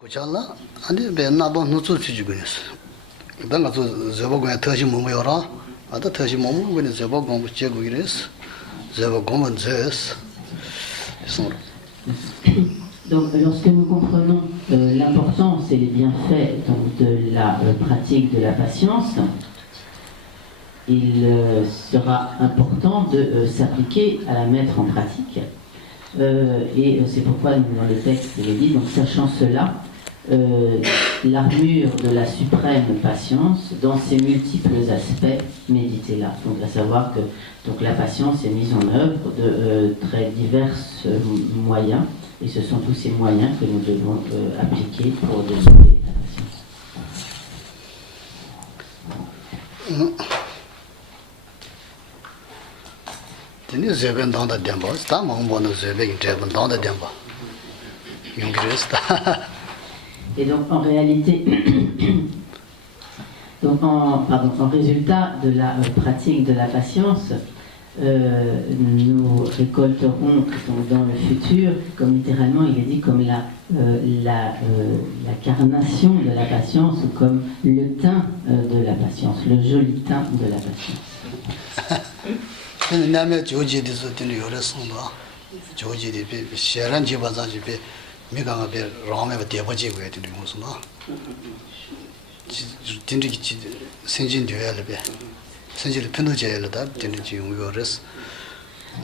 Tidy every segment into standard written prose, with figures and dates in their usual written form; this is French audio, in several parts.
고잘라 아니 배나도 누출 지지고였어. 내가 저 저보고 터시 몸이어라. 아다 터시 몸을 그냥 저보고 공부 제고 이랬어. 저보고 공부는 제스. Donc, lorsque nous comprenons l'importance et les bienfaits donc, de la pratique de la patience, il sera important de s'appliquer à la mettre en pratique. Et c'est pourquoi dans le texte il est dit, donc sachant cela, l'armure de la suprême patience, dans ses multiples aspects, méditez-la. Donc à savoir que donc, la patience est mise en œuvre de très divers moyens, et ce sont tous ces moyens que nous devons appliquer pour développer la patience. Tini zeben dans da demba, sta mambo no zeben zeben dans da demba. Et donc en réalité, donc en résultat de la pratique de la patience, nous récolterons donc, dans le futur, comme littéralement il est dit, comme la carnation de la patience ou comme le teint de la patience, le joli teint de la patience. 남의 조지에서 되는 여러 성도 조지에 비 시란 집안자지 비 미강아 비 라메 대버지고 해야 되는 무슨 뭐 진득이 생진 되어야 돼 생진을 편도제야다 되는 지금 요레스.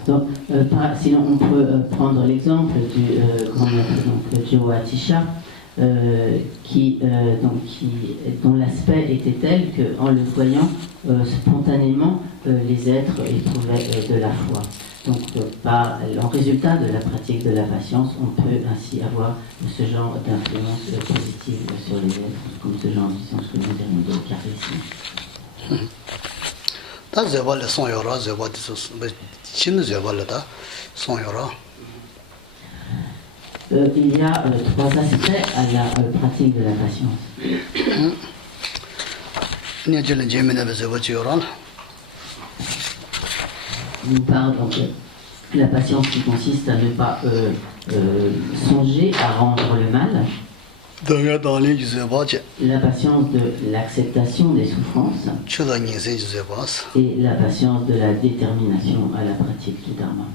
Donc, sinon on peut prendre l'exemple du grand maître Joatisha, dont l'aspect était tel qu'en le voyant, spontanément, les êtres éprouvaient de la foi. Donc, en résultat de la pratique de la patience, on peut ainsi avoir ce genre d'influence positive sur les êtres, comme ce genre d'essence que nous avons de charisme. Il y a trois aspects à la pratique de la patience. On parle donc de la patience qui consiste à ne pas songer à rendre le mal. La patience de l'acceptation des souffrances. Et la patience de la détermination à la pratique du dharma.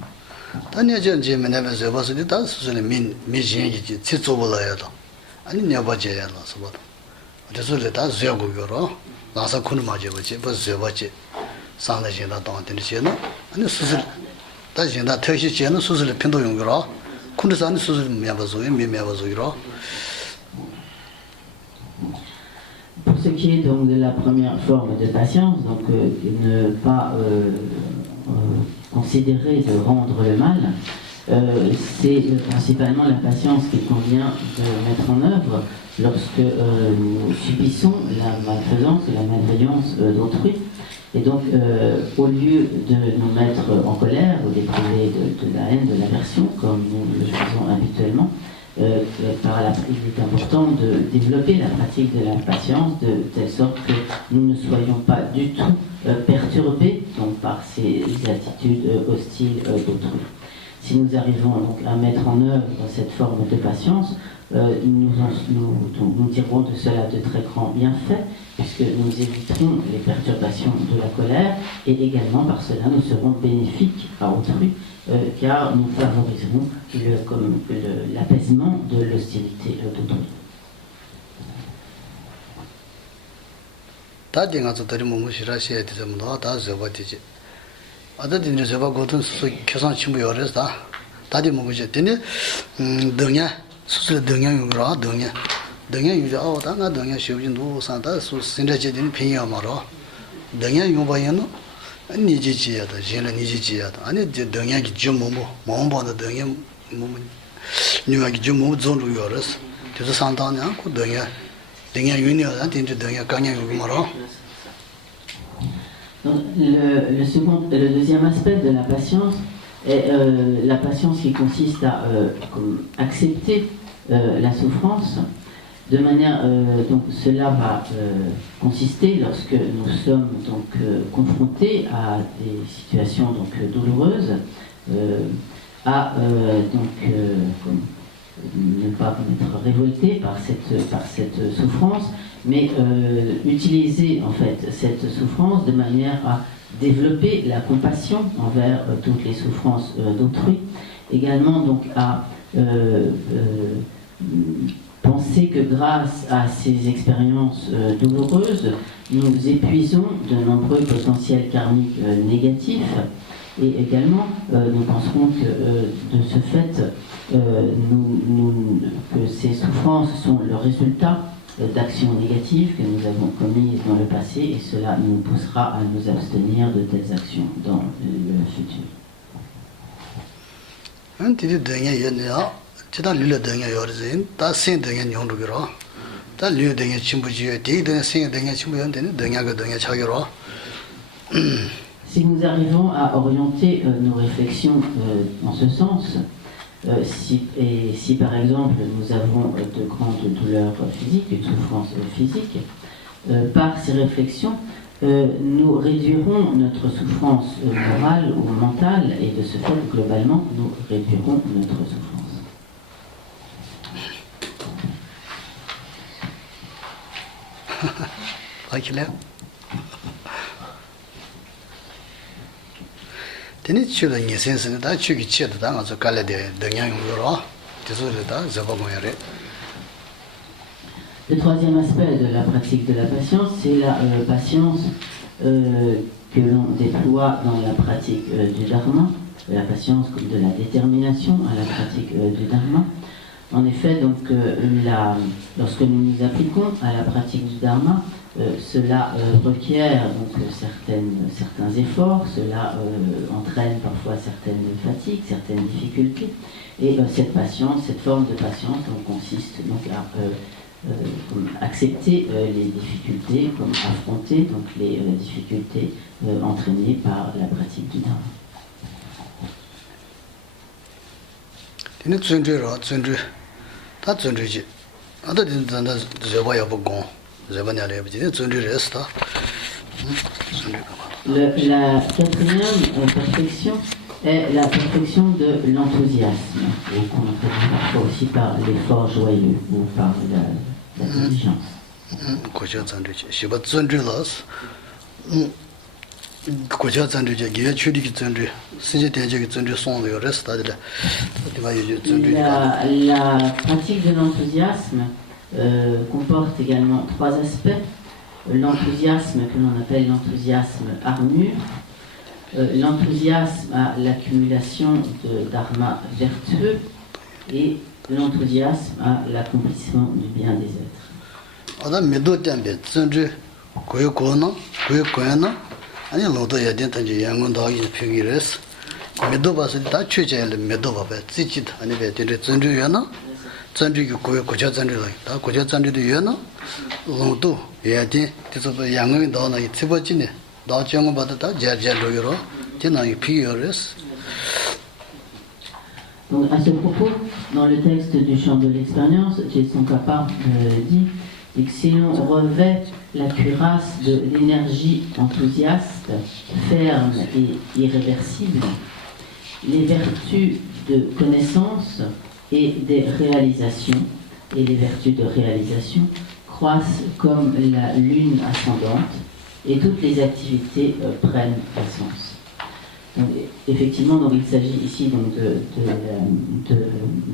Pour ce qui est donc de la première forme de patience, donc ne pas considérer de rendre le mal, c'est principalement la patience qu'il convient de mettre en œuvre lorsque nous subissons la malfaisance et la malveillance d'autrui. Et donc, au lieu de nous mettre en colère ou d'éprouver de la haine, de l'aversion, comme nous le faisons habituellement, il est important de développer la pratique de la patience de telle sorte que nous ne soyons pas du tout perturbés donc, par ces attitudes hostiles d'autrui. Si nous arrivons donc à mettre en œuvre cette forme de patience, nous tirerons de cela de très grands bienfaits, puisque nous éviterons les perturbations de la colère, et également par cela nous serons bénéfiques à autrui, car nous favoriserons l'apaisement de l'hostilité d'autrui. 아다딘이 제가 고든 수수 계산 친구 열었다. 다디 뭐지? 되네. 등야 수수 등야용으로 등야. 등야 유저 아우다가 등야 쉬우진도 산다 수 신자제된 편이야 말어. 등야 용바야노 니지지야다. 제는 니지지야다. 아니 등야기 좀 뭐뭐보다 등야 뭐 뉴하기 좀 존로 열었어. 그래서 산다냐 그 등야 유니어다 된지 등야 강양용 말어. Donc, le deuxième aspect de la patience est la patience qui consiste à accepter la souffrance de manière donc cela va consister lorsque nous sommes donc confrontés à des situations donc douloureuses à donc ne pas être révolté par cette souffrance, mais utiliser en fait cette souffrance de manière à développer la compassion envers toutes les souffrances d'autrui, également donc à penser que grâce à ces expériences douloureuses, nous épuisons de nombreux potentiels karmiques négatifs, et également nous penserons que de ce fait, que ces souffrances sont le résultat d'actions négatives que nous avons commises dans le passé, et cela nous poussera à nous abstenir de telles actions dans le futur. Si nous arrivons à orienter nos réflexions en ce sens, si par exemple nous avons de grandes douleurs physiques, une souffrance physique, par ces réflexions, nous réduirons notre souffrance morale ou mentale, et de ce fait, globalement, nous réduirons notre souffrance. Le troisième aspect de la pratique de la patience, c'est la patience que l'on déploie dans la pratique du dharma, la patience comme de la détermination à la pratique du dharma. En effet, donc, lorsque nous nous appliquons à la pratique du dharma, cela requiert donc certains efforts, cela entraîne parfois certaines fatigues, certaines difficultés, et cette patience, cette forme de patience, donc, consiste donc à accepter les difficultés, comme affronter donc les difficultés entraînées par la pratique du dharma. La quatrième perfection est la perfection de l'enthousiasme, et qu'on traduit parfois aussi par l'effort joyeux ou par la diligence. La pratique de l'enthousiasme comporte également trois aspects. L'enthousiasme que l'on appelle l'enthousiasme armure, l'enthousiasme à l'accumulation de dharma vertueux, et l'enthousiasme à l'accomplissement du bien des êtres. Donc, à ce propos, dans le texte du Champ de l'expérience, Tsongkhapa dit que si l'on revêt la cuirasse de l'énergie enthousiaste, ferme et irréversible, les vertus de connaissance et des réalisations, et les vertus de réalisation croissent comme la lune ascendante, et toutes les activités prennent essence. Donc, effectivement, donc, il s'agit ici donc,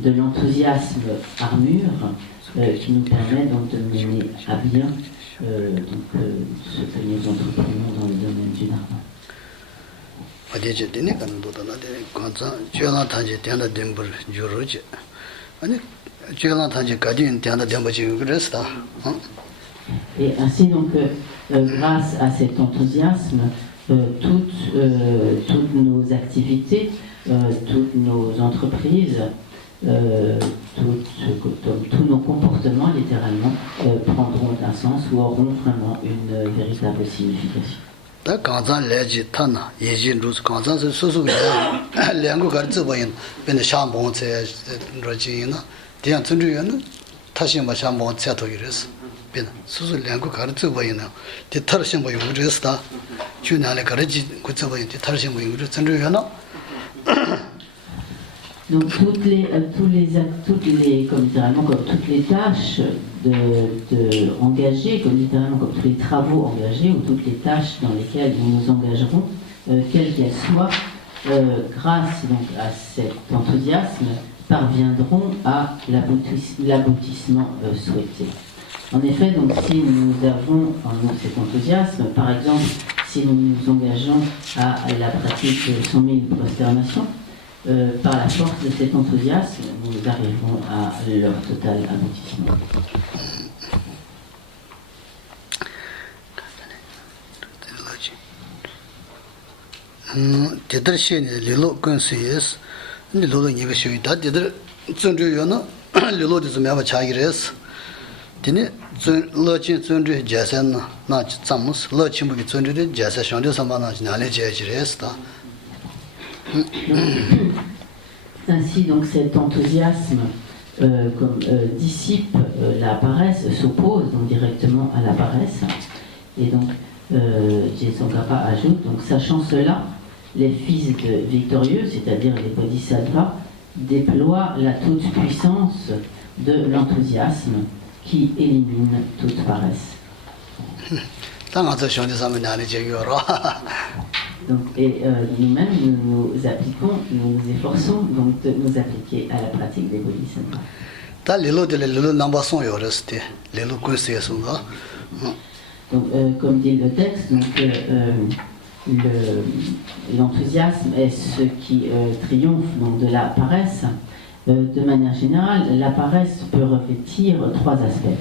de l'enthousiasme armure qui nous permet donc, de mener à bien ce que nous entreprenons dans le domaine du dharma. Et ainsi donc, grâce à cet enthousiasme, toutes nos activités, toutes nos entreprises, tous nos comportements littéralement prendront un sens ou auront vraiment une véritable signification. Donc comme littéralement comme toutes les tâches engagées, comme littéralement comme tous les travaux engagés ou toutes les tâches dans lesquelles nous nous engagerons, quelles qu'elles soient, grâce donc à cet enthousiasme, parviendront à l'aboutissement souhaité. En effet, donc si nous avons en nous cet enthousiasme, par exemple, si nous nous engageons à la pratique de 100 000 prosternations, par la force de cet enthousiasme, nous arriverons à leur total aboutissement. Ainsi, donc, cet enthousiasme dissipe la paresse, s'oppose donc directement à la paresse. Et donc, Tsongkhapa ajoute, donc, sachant cela, les fils victorieux, c'est-à-dire les bodhisattvas, déploient la toute-puissance de l'enthousiasme qui élimine toute paresse. Donc, et nous-mêmes, nous nous efforçons donc de nous appliquer à la pratique des bodhisattvas. Donc, comme dit le texte, l'enthousiasme est ce qui triomphe donc, de la paresse. De manière générale, la paresse peut revêtir trois aspects.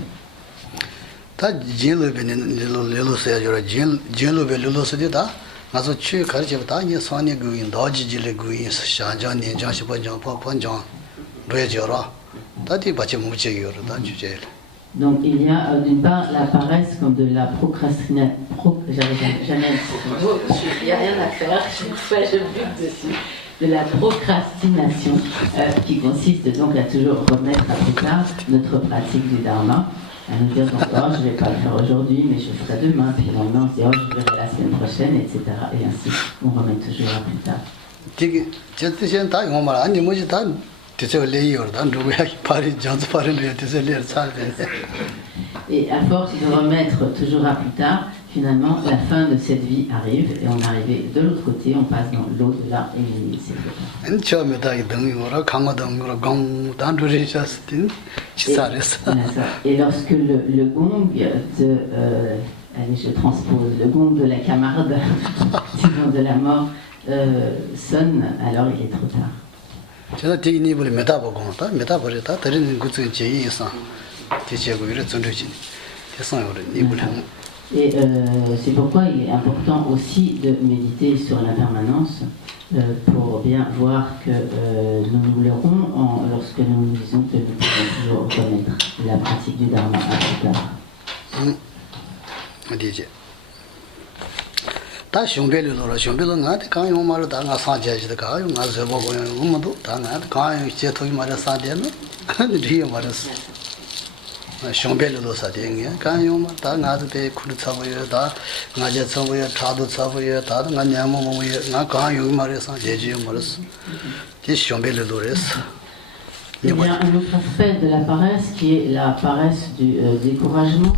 Donc il y a d'une part la paresse comme de la procrastination. Il n'y a rien à faire, chaque fois je bute dessus. De la procrastination qui consiste donc à toujours remettre à plus tard notre pratique du dharma, à nous dire donc oh, je ne vais pas le faire aujourd'hui mais je le ferai demain, puis le lendemain on se dit oh je le ferai la semaine prochaine, etc. Et ainsi on remet toujours à plus tard. Et à force de remettre toujours à plus tard, finalement, la fin de cette vie arrive et on arrive de l'autre côté, on passe dans l'au-delà et et lorsque le gong allez, je transpose, le gong de la camarde, sinon de la mort, sonne, alors il est trop tard. Et c'est pourquoi il est important aussi de méditer sur la permanence pour bien voir que nous nous leurrons lorsque nous nous disons que nous pouvons toujours reconnaître la pratique du dharma à plus tard. Il y a un autre aspect de la paresse qui est la paresse du découragement,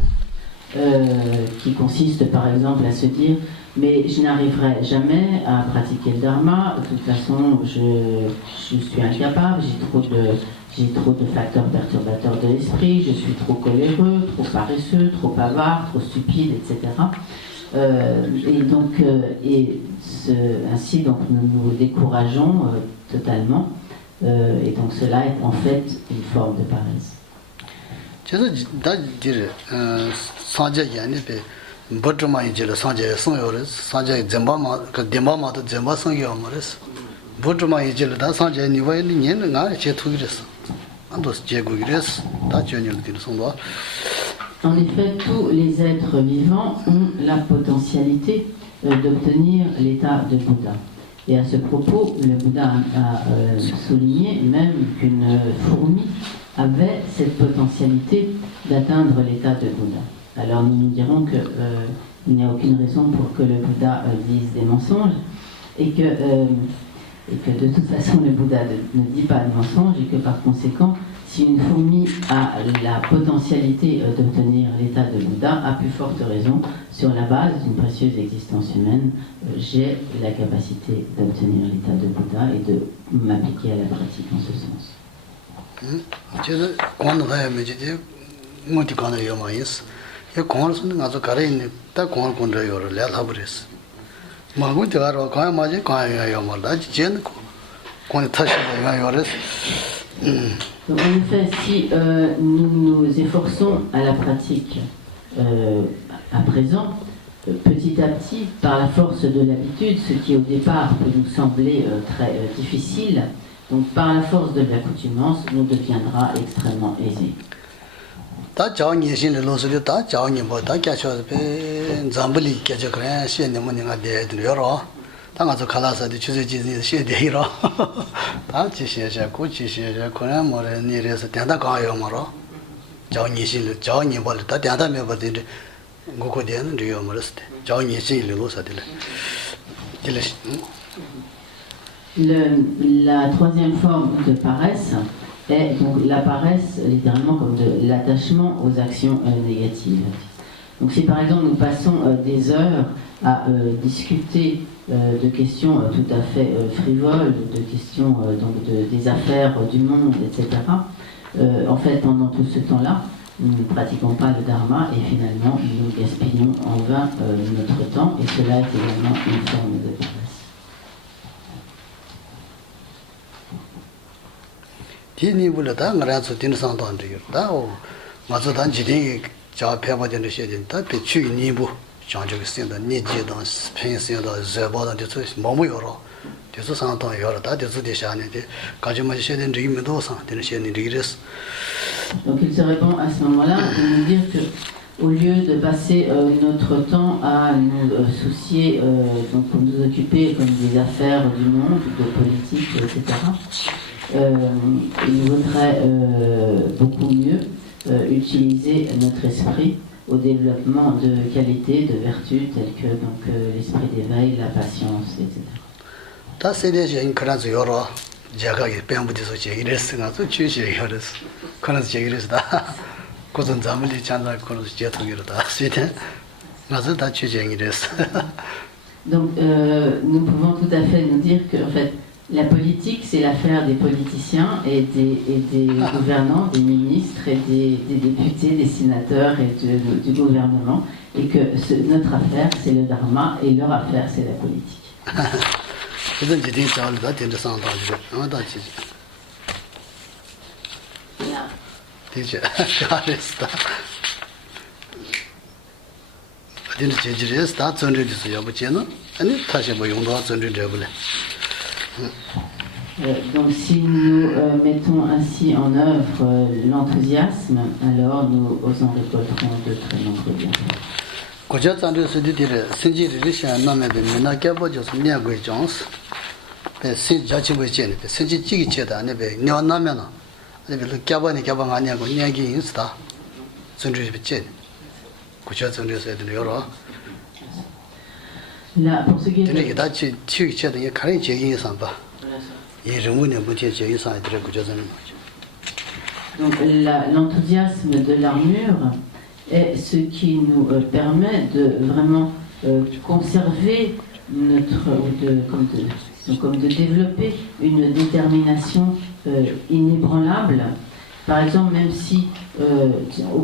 qui consiste par exemple à se dire mais je n'arriverai jamais à pratiquer le dharma, de toute façon je suis incapable, j'ai trop de facteurs perturbateurs de l'esprit, je suis trop coléreux, trop paresseux, trop avare, trop stupide, etc. Et donc, ainsi donc, nous nous décourageons totalement, et donc cela est en fait une forme de paresse. En effet, tous les êtres vivants ont la potentialité d'obtenir l'état de Bouddha. Et à ce propos, le Bouddha a souligné même qu'une fourmi avait cette potentialité d'atteindre l'état de Bouddha. Alors nous nous dirons qu'il n'y a aucune raison pour que le Bouddha dise des mensonges et que et que de toute façon le Bouddha ne dit pas de mensonge, et que par conséquent, si une fourmi a la potentialité d'obtenir l'état de Bouddha, à plus forte raison, sur la base d'une précieuse existence humaine, j'ai la capacité d'obtenir l'état de Bouddha et de m'appliquer à la pratique en ce sens. Donc, en effet, si nous nous efforçons à la pratique à présent, petit à petit, par la force de l'habitude, ce qui au départ peut nous sembler très difficile, donc par la force de l'accoutumance, nous deviendra extrêmement aisé. La troisième forme de paresse est donc la paresse littéralement comme de l'attachement aux actions négatives. Donc si par exemple nous passons des heures à discuter de questions tout à fait frivoles, de questions donc des affaires du monde, etc., en fait pendant tout ce temps-là, nous ne pratiquons pas le dharma et finalement nous gaspillons en vain notre temps, et cela est également une forme de paresse. Donc il serait bon à ce moment-là de nous dire que, au lieu de passer notre temps à nous soucier, donc pour nous occuper comme des affaires du monde, de politique, etc., il vaudrait beaucoup mieux utiliser notre esprit au développement de qualités, de vertus telles que donc, l'esprit d'éveil, la patience, etc. Donc nous pouvons tout à fait nous dire que en fait, la politique, c'est l'affaire des politiciens et des gouvernants, des ministres et des députés, des sénateurs et du gouvernement, et que notre affaire, c'est le dharma, et leur affaire, c'est la politique. Donc si nous mettons ainsi en œuvre l'enthousiasme, alors nous en récolterons de très nombreux bienfaits. Là, pour ce qui est donc l'enthousiasme de l'armure est ce qui nous permet de vraiment conserver comme de développer une détermination inébranlable. Par exemple, même si au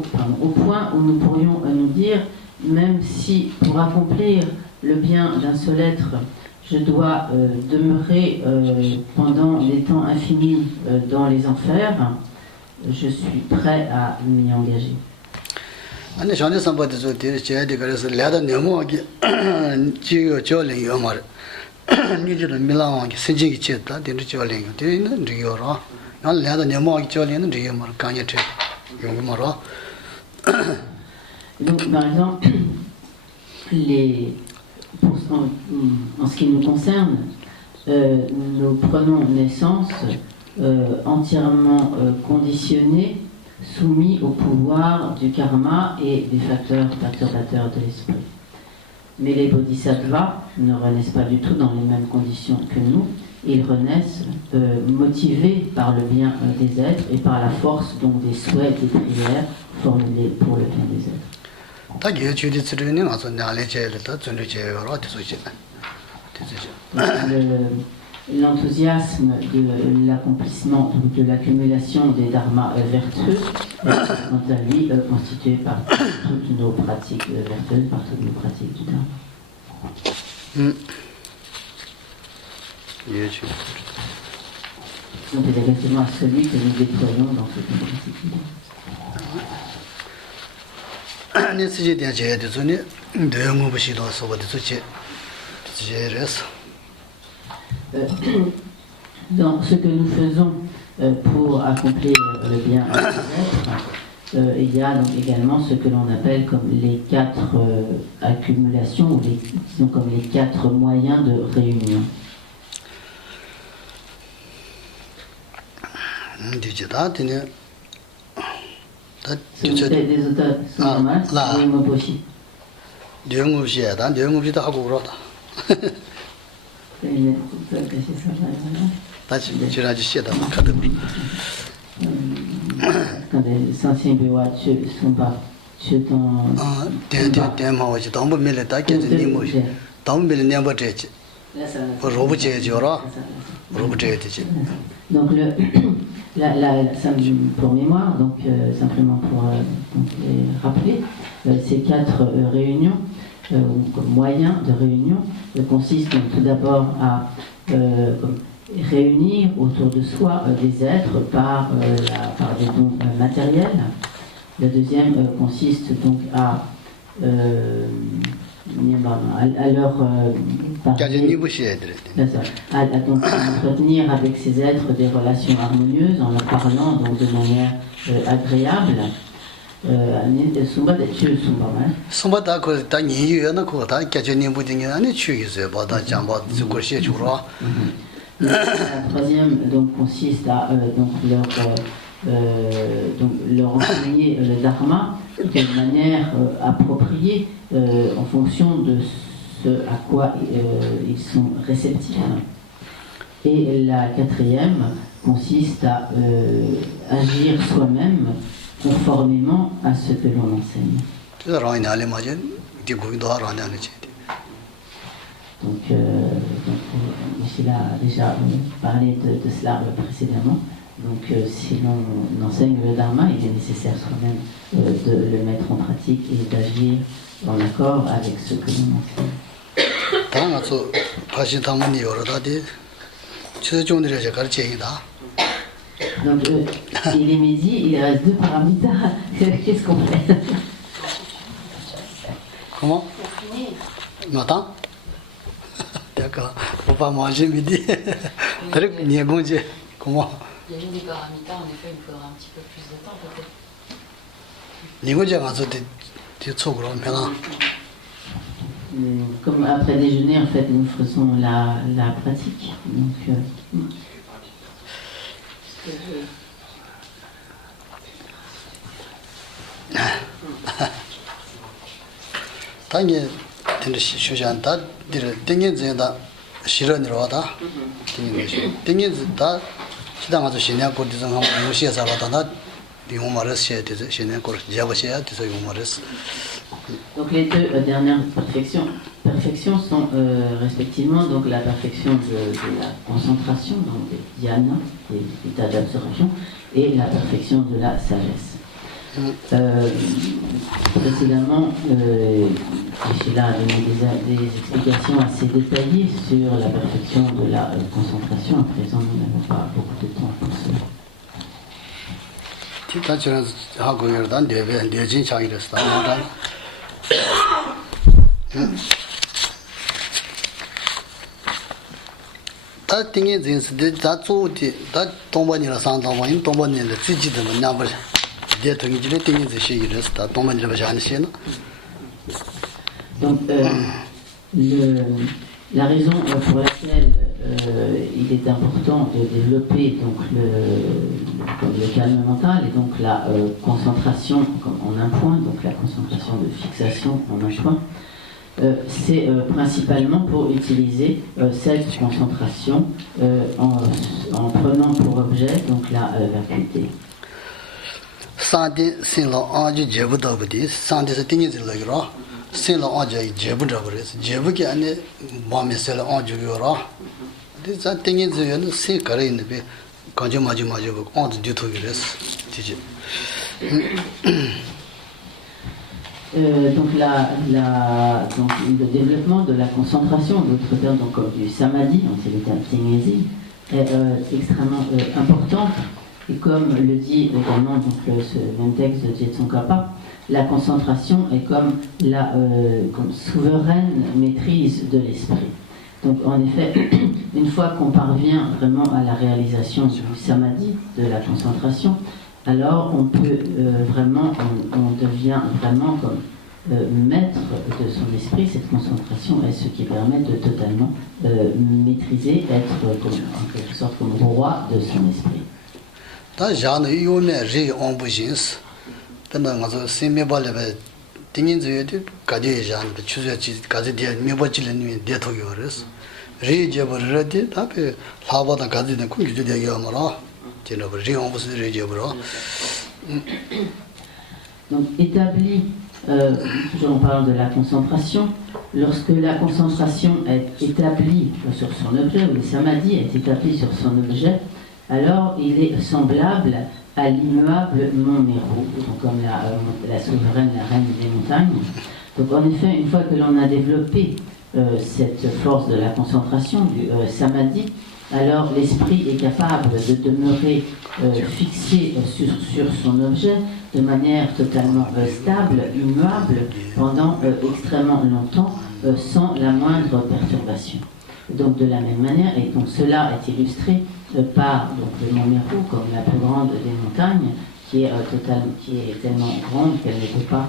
point où nous pourrions nous dire, même si pour accomplir le bien d'un seul être, je dois demeurer pendant des temps infinis dans les enfers, je suis prêt à m'y engager. Donc, par exemple, en ce qui nous concerne, nous prenons naissance entièrement conditionnés, soumis au pouvoir du karma et des facteurs perturbateurs de l'esprit. Mais les bodhisattvas ne renaissent pas du tout dans les mêmes conditions que nous, ils renaissent motivés par le bien des êtres et par la force donc des souhaits et des prières formulés pour le bien des êtres. L'enthousiasme de l'accomplissement, de l'accumulation des dharmas vertueux, quant à lui, constitué par toutes nos pratiques vertueuses, par toutes nos pratiques du dharma. Donc c'est exactement celui que nous déployons dans toutes nos pratiques du dharma. Dans ce que nous faisons pour accomplir le bien des êtres, il y a donc également ce que l'on appelle comme les 4 accumulations, ou disons comme les 4 moyens de réunion. C'est des auteurs Sanghamas et Rinpoche. Quand les anciens Béwacheux sont pas donc pour mémoire, donc simplement pour donc, les rappeler, ces 4 réunions, comme moyens de réunion, consistent donc, tout d'abord à réunir autour de soi des êtres par des dons matériels. Le deuxième consiste donc à leur donc entretenir avec ces êtres des relations harmonieuses en leur parlant donc de manière agréable. La troisième donc consiste à donc leur enseigner le dharma de manière appropriée en fonction de ce à quoi ils sont réceptifs. Et la quatrième consiste à agir soi-même conformément à ce que l'on enseigne. Donc Michel a déjà parlé de cela précédemment. Donc si l'on enseigne le dharma, il est nécessaire soi-même de le mettre en pratique et d'agir en accord avec ce que l'on enseigne. Donc il est midi, il reste 2 paramitas. Qu'est-ce qu'on fait? Comment? Matin? D'accord. Faut pas manger midi. Comment? Il y a une des paramitas, en effet, il me faudra un petit peu plus de temps peut-être. Comme après déjeuner, en fait, nous faisons la pratique. Donc, donc les 2 dernières perfections sont respectivement donc la perfection de la concentration, donc des dhyana, des états d'absorption, et la perfection de la sagesse. Précédemment, Michela a donné des explications assez détaillées sur la perfection de la concentration. À présent, nous n'avons pas beaucoup de temps pour cela. Donc, la raison pour laquelle il est important de développer donc, le calme mental et donc la concentration en un point, donc la concentration de fixation en un point, c'est principalement pour utiliser cette concentration en prenant pour objet donc la vacuité. Sandi sin lo anju jebu da budi sandi se tingi zil la gira sin lo anju jebu da bures jebu ki ane ba me se la anju gira de sa tingi zil yo se kare ne be kanju maju bu anju de to gires tiji. Donc, donc le développement de la concentration, d'autres termes donc, comme du samadhi, donc c'est le terme tingési, est extrêmement important. Et comme le dit également donc, ce même texte de Tsongkhapa, la concentration est comme la comme souveraine maîtrise de l'esprit. Donc en effet, une fois qu'on parvient vraiment à la réalisation du samadhi, de la concentration, alors on peut vraiment, on devient vraiment comme maître de son esprit. Cette concentration est ce qui permet de totalement maîtriser, être comme, en quelque sorte comme roi de son esprit. Ta jana yo me ri on bu jins tana nga zo sin me ba le be tingin zo yedi ka de jan de chu zo chi ka de me ba chi le ni de to yo res ri je ba re de ta pe la ba da ka de ku ju de yo ma la je no ri on bu si ri je ba. Donc établi, toujours en parlant de la concentration, lorsque la concentration est établie sur son objet, ou le samadhi est établi sur son objet, alors il est semblable à l'immuable mont Méru, donc comme la souveraine, la reine des montagnes. Donc en effet, une fois que l'on a développé cette force de la concentration, du samadhi, alors l'esprit est capable de demeurer fixé sur son objet de manière totalement stable, immuable, pendant extrêmement longtemps, sans la moindre perturbation. Donc de la même manière, et donc cela est illustré par donc, le mont Méru comme la plus grande des montagnes, qui est tellement grande qu'elle ne peut pas,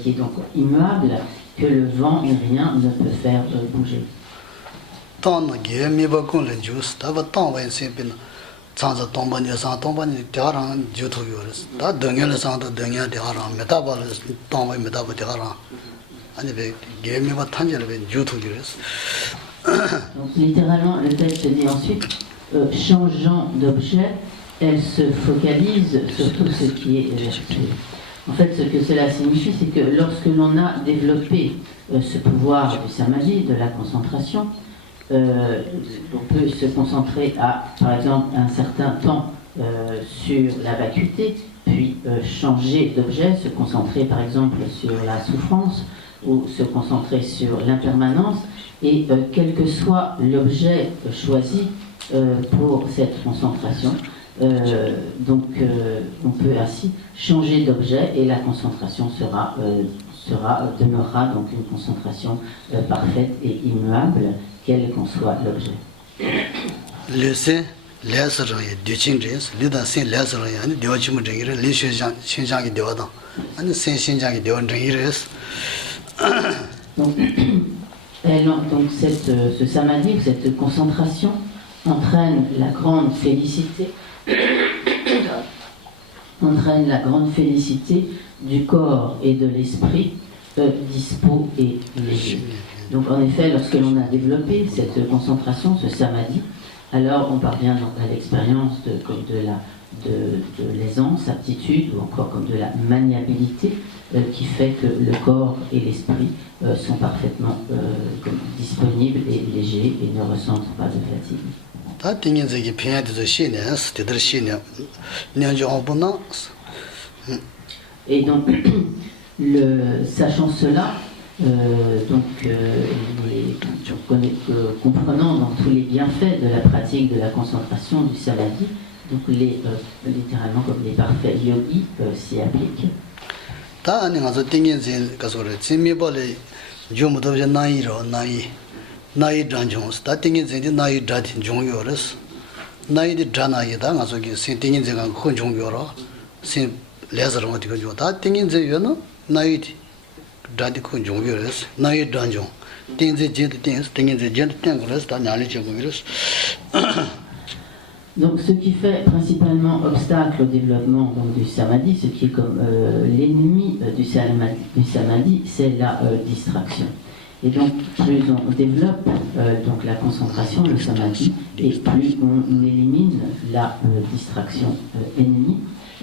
qui est donc immuable, que le vent et rien ne peut faire bouger. Donc littéralement, le texte dit ensuite, changeant d'objet, elle se focalise sur tout ce qui est vertueux. En fait, ce que cela signifie, c'est que lorsque l'on a développé ce pouvoir du samadhi, de la concentration, on peut se concentrer à, par exemple, un certain temps sur la vacuité, puis changer d'objet, se concentrer par exemple sur la souffrance ou se concentrer sur l'impermanence, et quel que soit l'objet choisi pour cette concentration, on peut ainsi changer d'objet et la concentration demeurera donc une concentration parfaite et immuable, quel qu'en soit l'objet. Le sein, du chingris, le dans sein, donc ce samadhi, cette concentration entraîne la grande félicité du corps et de l'esprit dispos et léger. Donc en effet, lorsque l'on a développé cette concentration, ce samadhi, alors on parvient donc à l'expérience de l'aisance, aptitude, ou encore comme de la maniabilité, qui fait que le corps et l'esprit sont parfaitement disponibles et légers et ne ressentent pas de fatigue. Et donc, sachant cela, comprenant dans tous les bienfaits de la pratique de la concentration du samadhi, donc littéralement comme les parfaits yogis s'y appliquent. 나이 단종 스타팅이 이제 나이 다tin 종요레스 나이 다나이다 가서 신팅이 제가 큰 종요로 신 레저로 어디 가죠 다 팅이 이제 요노 나이 다디 큰 종요레스 나이 단종 팅이 제도 팅이 이제 제도 팅고레스 다 냐리 제고레스. Donc ce qui fait principalement obstacle au développement donc, du samadhi, ce qui est comme l'ennemi du samadhi, c'est la distraction. Et donc, plus on développe donc la concentration, le samadhi, et plus on élimine la distraction ennemie.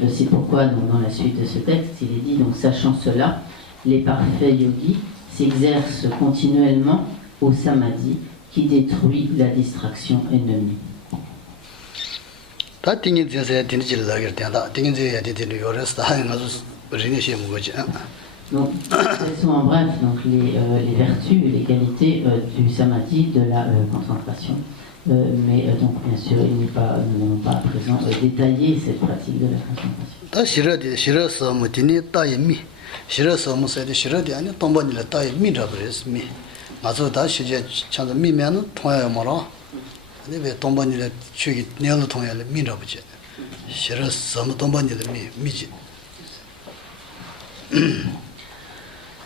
C'est pourquoi, donc, dans la suite de ce texte, il est dit, donc, sachant cela, les parfaits yogis s'exercent continuellement au samadhi qui détruit la distraction ennemie. Donc, quelles sont en bref donc, les vertus et les qualités du samadhi, de la concentration. Mais donc, bien sûr, nous n'allons pas à présent détailler cette pratique de la concentration.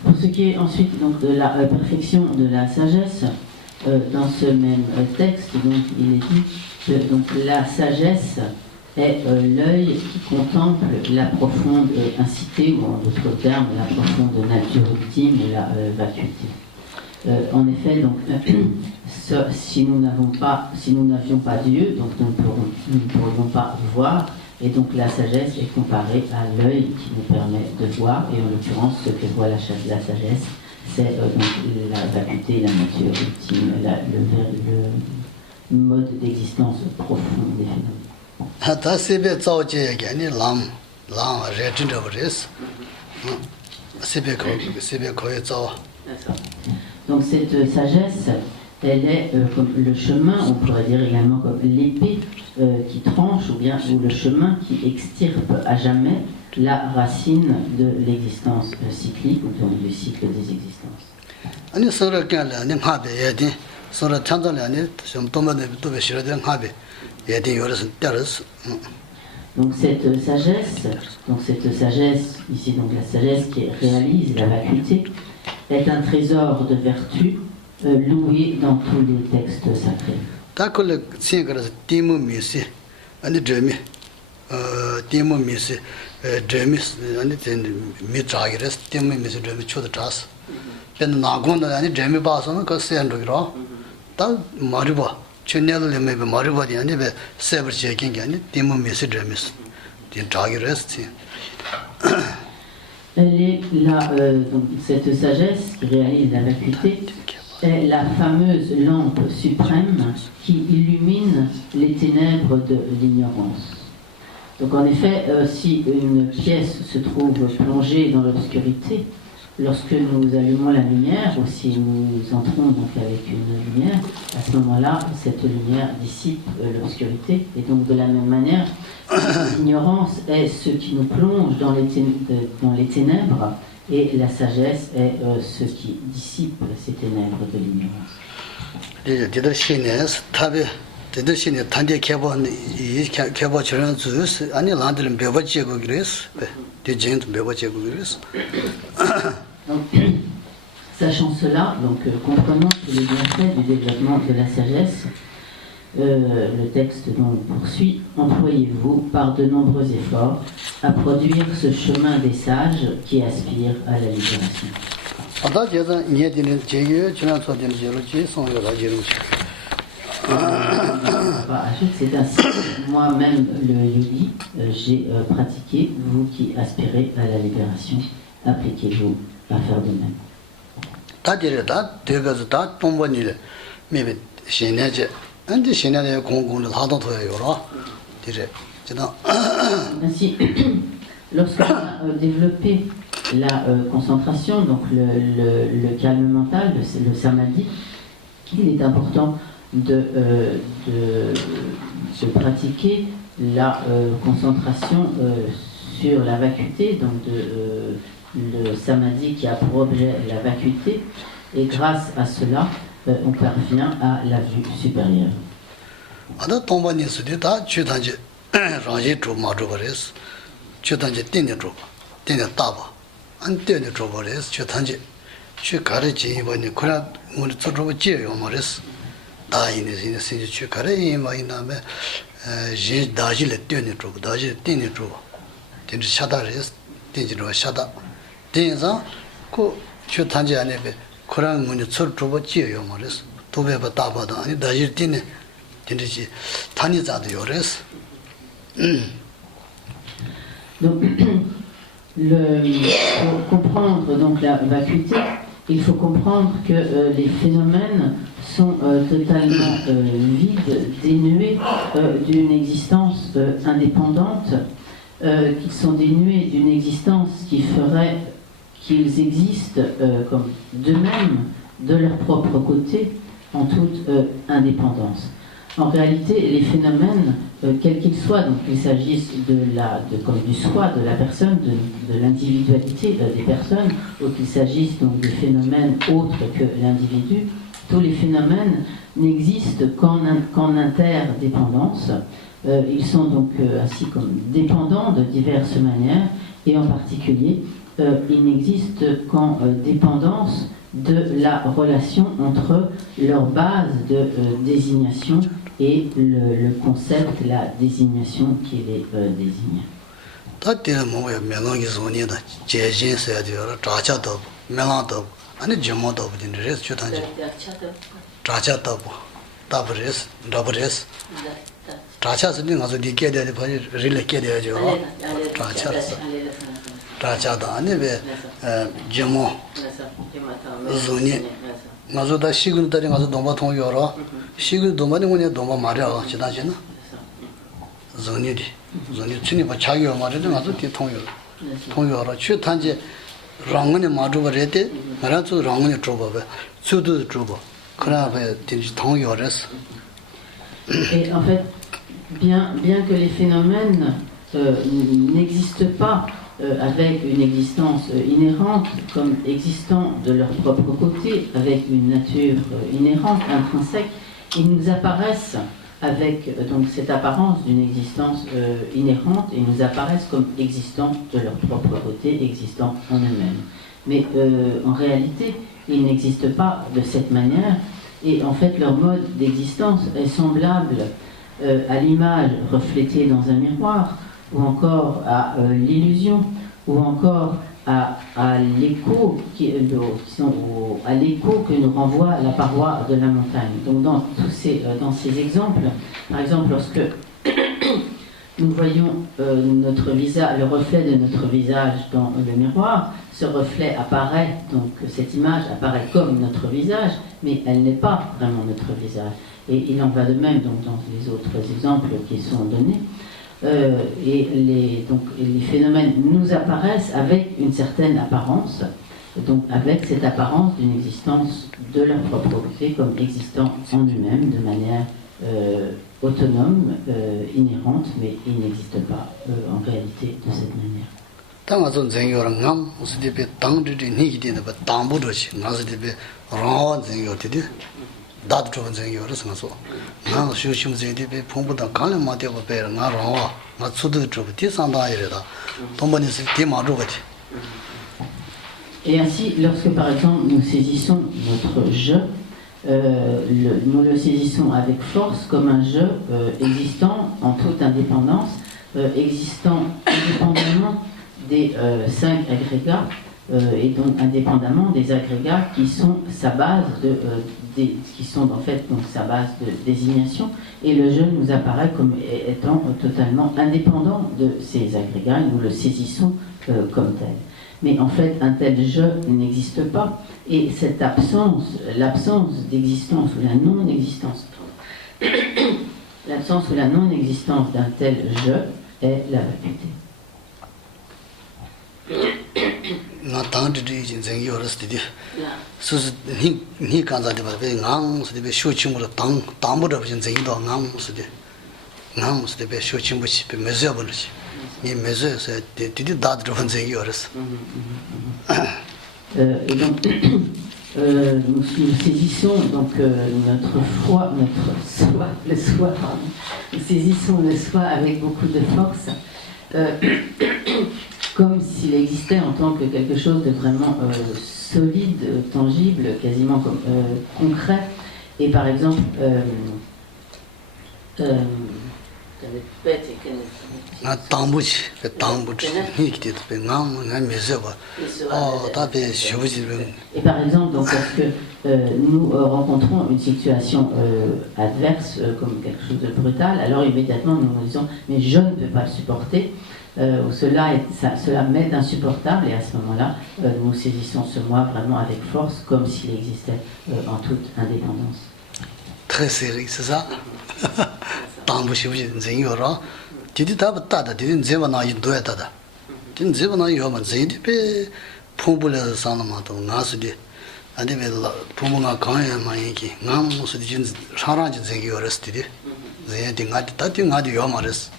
Pour ce qui est ensuite donc, de la perfection de la sagesse, dans ce même texte, donc, il est dit que donc, la sagesse est l'œil qui contemple la profonde incité, ou en d'autres termes, la profonde nature ultime et la vacuité. En effet, donc, si nous n'avions pas Dieu, donc nous ne pourrions pas voir, et donc la sagesse est comparée à l'œil qui nous permet de voir, et en l'occurrence, ce que voit la sagesse, c'est donc la vacuité, la nature ultime, le mode d'existence profond des phénomènes. Donc cette sagesse, elle est comme le chemin, on pourrait dire également comme l'épée qui tranche, ou le chemin qui extirpe à jamais la racine de l'existence cyclique, ou donc du cycle des existences. Donc cette sagesse, ici donc la sagesse qui réalise la vacuité, est un trésor de vertu loué dans tous les textes sacrés. Donc, cette sagesse qui réalise la vacuité est la fameuse lampe suprême qui illumine les ténèbres de l'ignorance. Donc en effet, si une pièce se trouve plongée dans l'obscurité, lorsque nous allumons la lumière, ou si nous entrons donc avec une lumière, à ce moment-là, cette lumière dissipe l'obscurité. Et donc de la même manière, l'ignorance est ce qui nous plonge dans les ténèbres, et la sagesse est ce qui dissipe ces ténèbres de l'ignorance. Donc, sachant cela, donc comprenons tous les bienfaits du développement de la sagesse. Le texte donc poursuit: employez-vous par de nombreux efforts à produire ce chemin des sages qui aspirent à la libération. C'est ainsi que moi-même, le yogi, j'ai pratiqué. Vous qui aspirez à la libération, appliquez-vous à faire de même. Ainsi, lorsqu'on a développé la concentration, donc le calme mental, le samadhi, il est important de pratiquer la concentration sur la vacuité, donc le samadhi qui a pour objet la vacuité, et grâce à cela, on parvient à la vue supérieure. 그런 문제 설 줘봐 지어요 말이스. 도배바 다바다 아니 다질 때네 진짜지 단위자도 요래스. Donc, pour comprendre donc la vacuité, il faut comprendre que les phénomènes sont totalement vides, dénués d'une existence indépendante, qu'ils sont dénués d'une existence qui ferait qu'ils existent comme d'eux-mêmes, de leur propre côté, en toute indépendance. En réalité, les phénomènes, quels qu'ils soient, donc qu'il s'agisse comme du soi de la personne, de l'individualité des personnes, ou qu'il s'agisse donc des phénomènes autres que l'individu, tous les phénomènes n'existent qu'en interdépendance. Ils sont donc ainsi comme dépendants de diverses manières, et en particulier, ils n'existent qu'en dépendance de la relation entre leur base de désignation et le concept, la désignation qui les désigne. ngazo da shigun tari ngazo domba thong yoro shigun domba ni ngonya domba marya chida chena zoni di zoni chini ba chagyo marya ngazo ti thong yoro chu tanje rangone madu ba rete ngara chu rangone troba ba chudu troba kra ba ti thong yores. Et en fait, bien que les phénomènes n'existent pas avec une existence inhérente, comme existant de leur propre côté, avec une nature inhérente, intrinsèque, ils nous apparaissent avec donc cette apparence d'une existence inhérente, et nous apparaissent comme existant de leur propre côté, existant en eux-mêmes. Mais en réalité, ils n'existent pas de cette manière, et en fait leur mode d'existence est semblable à l'image reflétée dans un miroir, ou encore à l'illusion, ou encore à l'écho à l'écho que nous renvoie la paroi de la montagne. Donc dans ces exemples, par exemple lorsque nous voyons notre visage, le reflet de notre visage dans le miroir, ce reflet apparaît, donc cette image apparaît comme notre visage, mais elle n'est pas vraiment notre visage. Et il en va de même donc, dans les autres exemples qui sont donnés. Et les phénomènes nous apparaissent avec une certaine apparence, donc avec cette apparence d'une existence de leur propre côté comme existant en eux-mêmes de manière autonome, inhérente, mais ils n'existent pas en réalité de cette manière. Et ainsi, lorsque par exemple nous saisissons notre je, nous le saisissons avec force comme un je existant en toute indépendance, existant indépendamment des 5 agrégats, et donc indépendamment des agrégats qui sont sa base qui sont en fait donc sa base de désignation, et le je nous apparaît comme étant totalement indépendant de ces agrégats, et nous le saisissons comme tel. Mais en fait, un tel je n'existe pas, et cette l'absence d'existence ou la non-existence, l'absence ou la non-existence d'un tel je est la vacuité. Et donc, nous saisissons donc notre foi, le soi, pardon. Nous saisissons le soi avec beaucoup de force, comme s'il existait en tant que quelque chose de vraiment solide, tangible, quasiment comme concret. Et par exemple, nga tangbuchi, tangbuchi, nikti, nga meseba, tape shubuchi. Et par exemple, donc, lorsque nous rencontrons une situation adverse, comme quelque chose de brutal, alors immédiatement nous nous disons mais je ne peux pas le supporter, ou cela m'est insupportable, et à ce moment-là, nous saisissons ce moi vraiment avec force, comme s'il existait en toute indépendance. Très sérieux, c'est ça? Tangbu shubuchi, zingyo, didi tabu tada, didi nzeba na yin doya tada. Didi nzeba na yin yoma, zingdi pe pumbu le sana ma to, nga su di, adi pe pumbu nga kanya ma yin ki, nga mu su di jin sharang jin zingyo res didi. Zingya di nga di, tati nga di yoma res.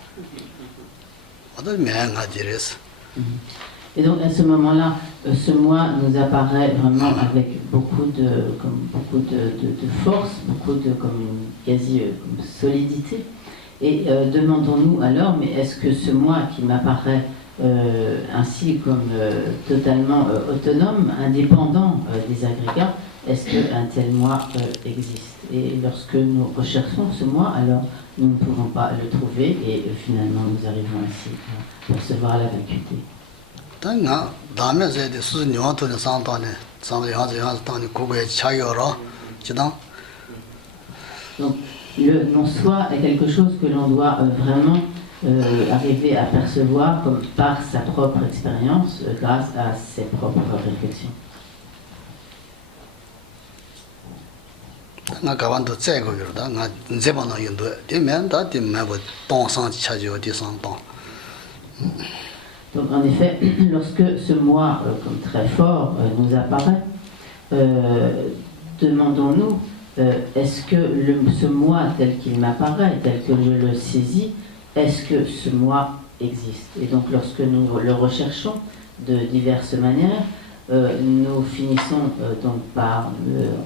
Wada mea nga di res. Et donc à ce moment-là, ce moi nous apparaît vraiment avec beaucoup de force, beaucoup de comme une quasi solidité. Et demandons-nous alors, mais est-ce que ce moi qui m'apparaît ainsi comme totalement autonome, indépendant des agrégats, est-ce qu'un tel moi existe? Et lorsque nous recherchons ce moi, alors nous ne pouvons pas le trouver et finalement nous arrivons ainsi à percevoir la vacuité. Donc, le non-soi est quelque chose que l'on doit vraiment arriver à percevoir comme par sa propre expérience, grâce à ses propres réflexions. Donc en effet, lorsque ce moi comme très fort nous apparaît, demandons-nous, est-ce que ce moi tel qu'il m'apparaît, tel que je le saisis, est-ce que ce moi existe? Et donc lorsque nous le recherchons de diverses manières, nous finissons donc par,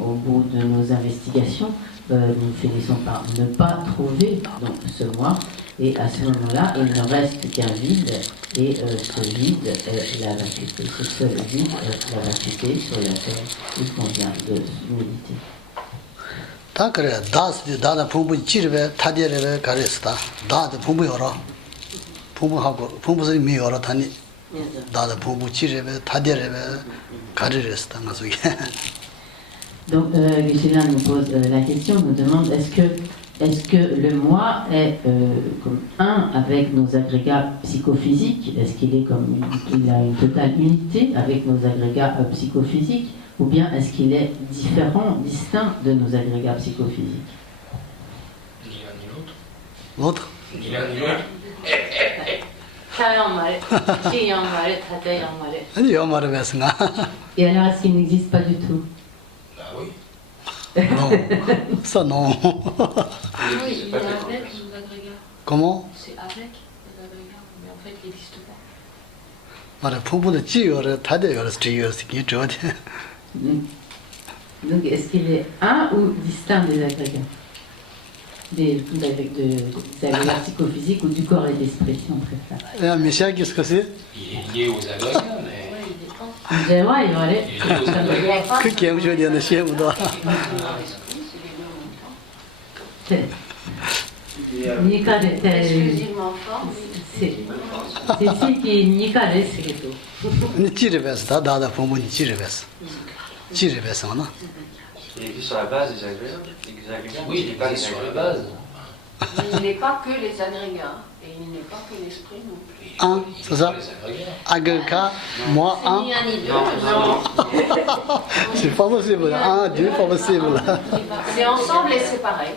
au bout de nos investigations, nous finissons par ne pas trouver donc, ce moi, et à ce moment-là, il ne reste qu'un vide, et ce vide est la vacuité. Ce seul vide est la vacuité sur laquelle il convient de méditer. Donc, Geshe-la nous pose la question, nous demande est-ce que le moi est comme un avec nos agrégats psychophysiques? Est-ce qu'il est comme il a une totale unité avec nos agrégats psychophysiques? Ou bien est-ce qu'il est différent, distinct de nos agrégats psychophysiques? Ni l'un ni l'autre. L'autre? Ni l'un ni l'autre. Et alors, est-ce qu'il n'existe pas du tout? Bah oui. Non, ça non. Oui, il est avec nos agrégats. Comment? C'est avec les agrégats, mais en fait, il n'existe pas. Donc, est-ce qu'il est un ou distinct des agrégats? Des agrégats psychophysiques ou du corps et de l'esprit, si on préfère. Michel, qu'est-ce que c'est? Il est lié aux agrégats, mais. Oui, il dépend. Il est vrai, il va aller. Il est lié aux agrégats. Que qui aime jouer dans le chien ou pas? Exclusivement fort. C'est ici qui est Nikare, c'est tout. Ni tirevès, da pombo ni tirevès. Tirevès, on a. Il est sur la base des agrégats. Oui, il est pas sur la base. Il n'est pas que les agrégats, et il n'est pas que l'esprit non plus. Un, c'est ça? Les agrégats. Agrégat, moi, un. Ni un ni deux, Non. C'est pas possible. Un, deux, pas possible. C'est ensemble et séparé.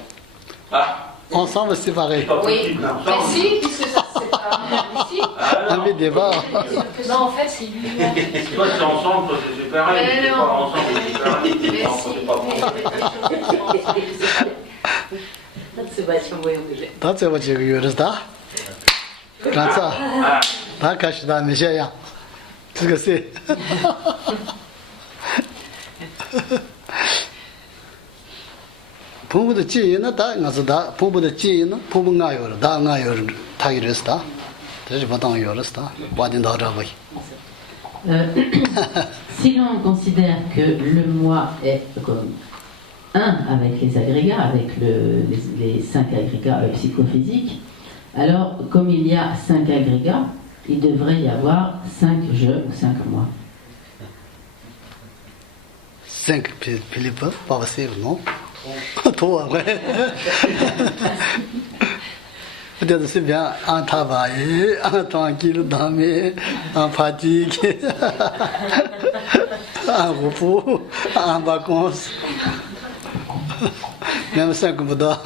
Ah, Ensemble, c'est pareil. Oui, mais si, puisque ça se sépare. Ici. Un peu débat. Non, en fait, c'est lui-même. toi c'est ensemble, toi c'est séparé. Mais C'est non. pas ensemble, c'est séparé. Mais Non, si, c'est pas bon. 다 제가 지금 이랬다. 간사. 다 가시다 미셔야. 그것이. 부부의 지인은 다 가서다. 부부의 지인은 부부가 요를 다가 요를 타기랬다. 그래서 보통 요랬다. 와딘다 라고. Si l'on considère que le moi est comme un avec les agrégats, avec les 5 agrégats psychophysiques, Alors, comme il y a 5 agrégats, il devrait y avoir 5 je ou 5 moi. 5 Philippe, pas facile, non? Toi, ouais. Peut-être c'est bien en travail, en tranquille, dormir, en fatigue, en repos, en vacances. Même 5 Bouddha.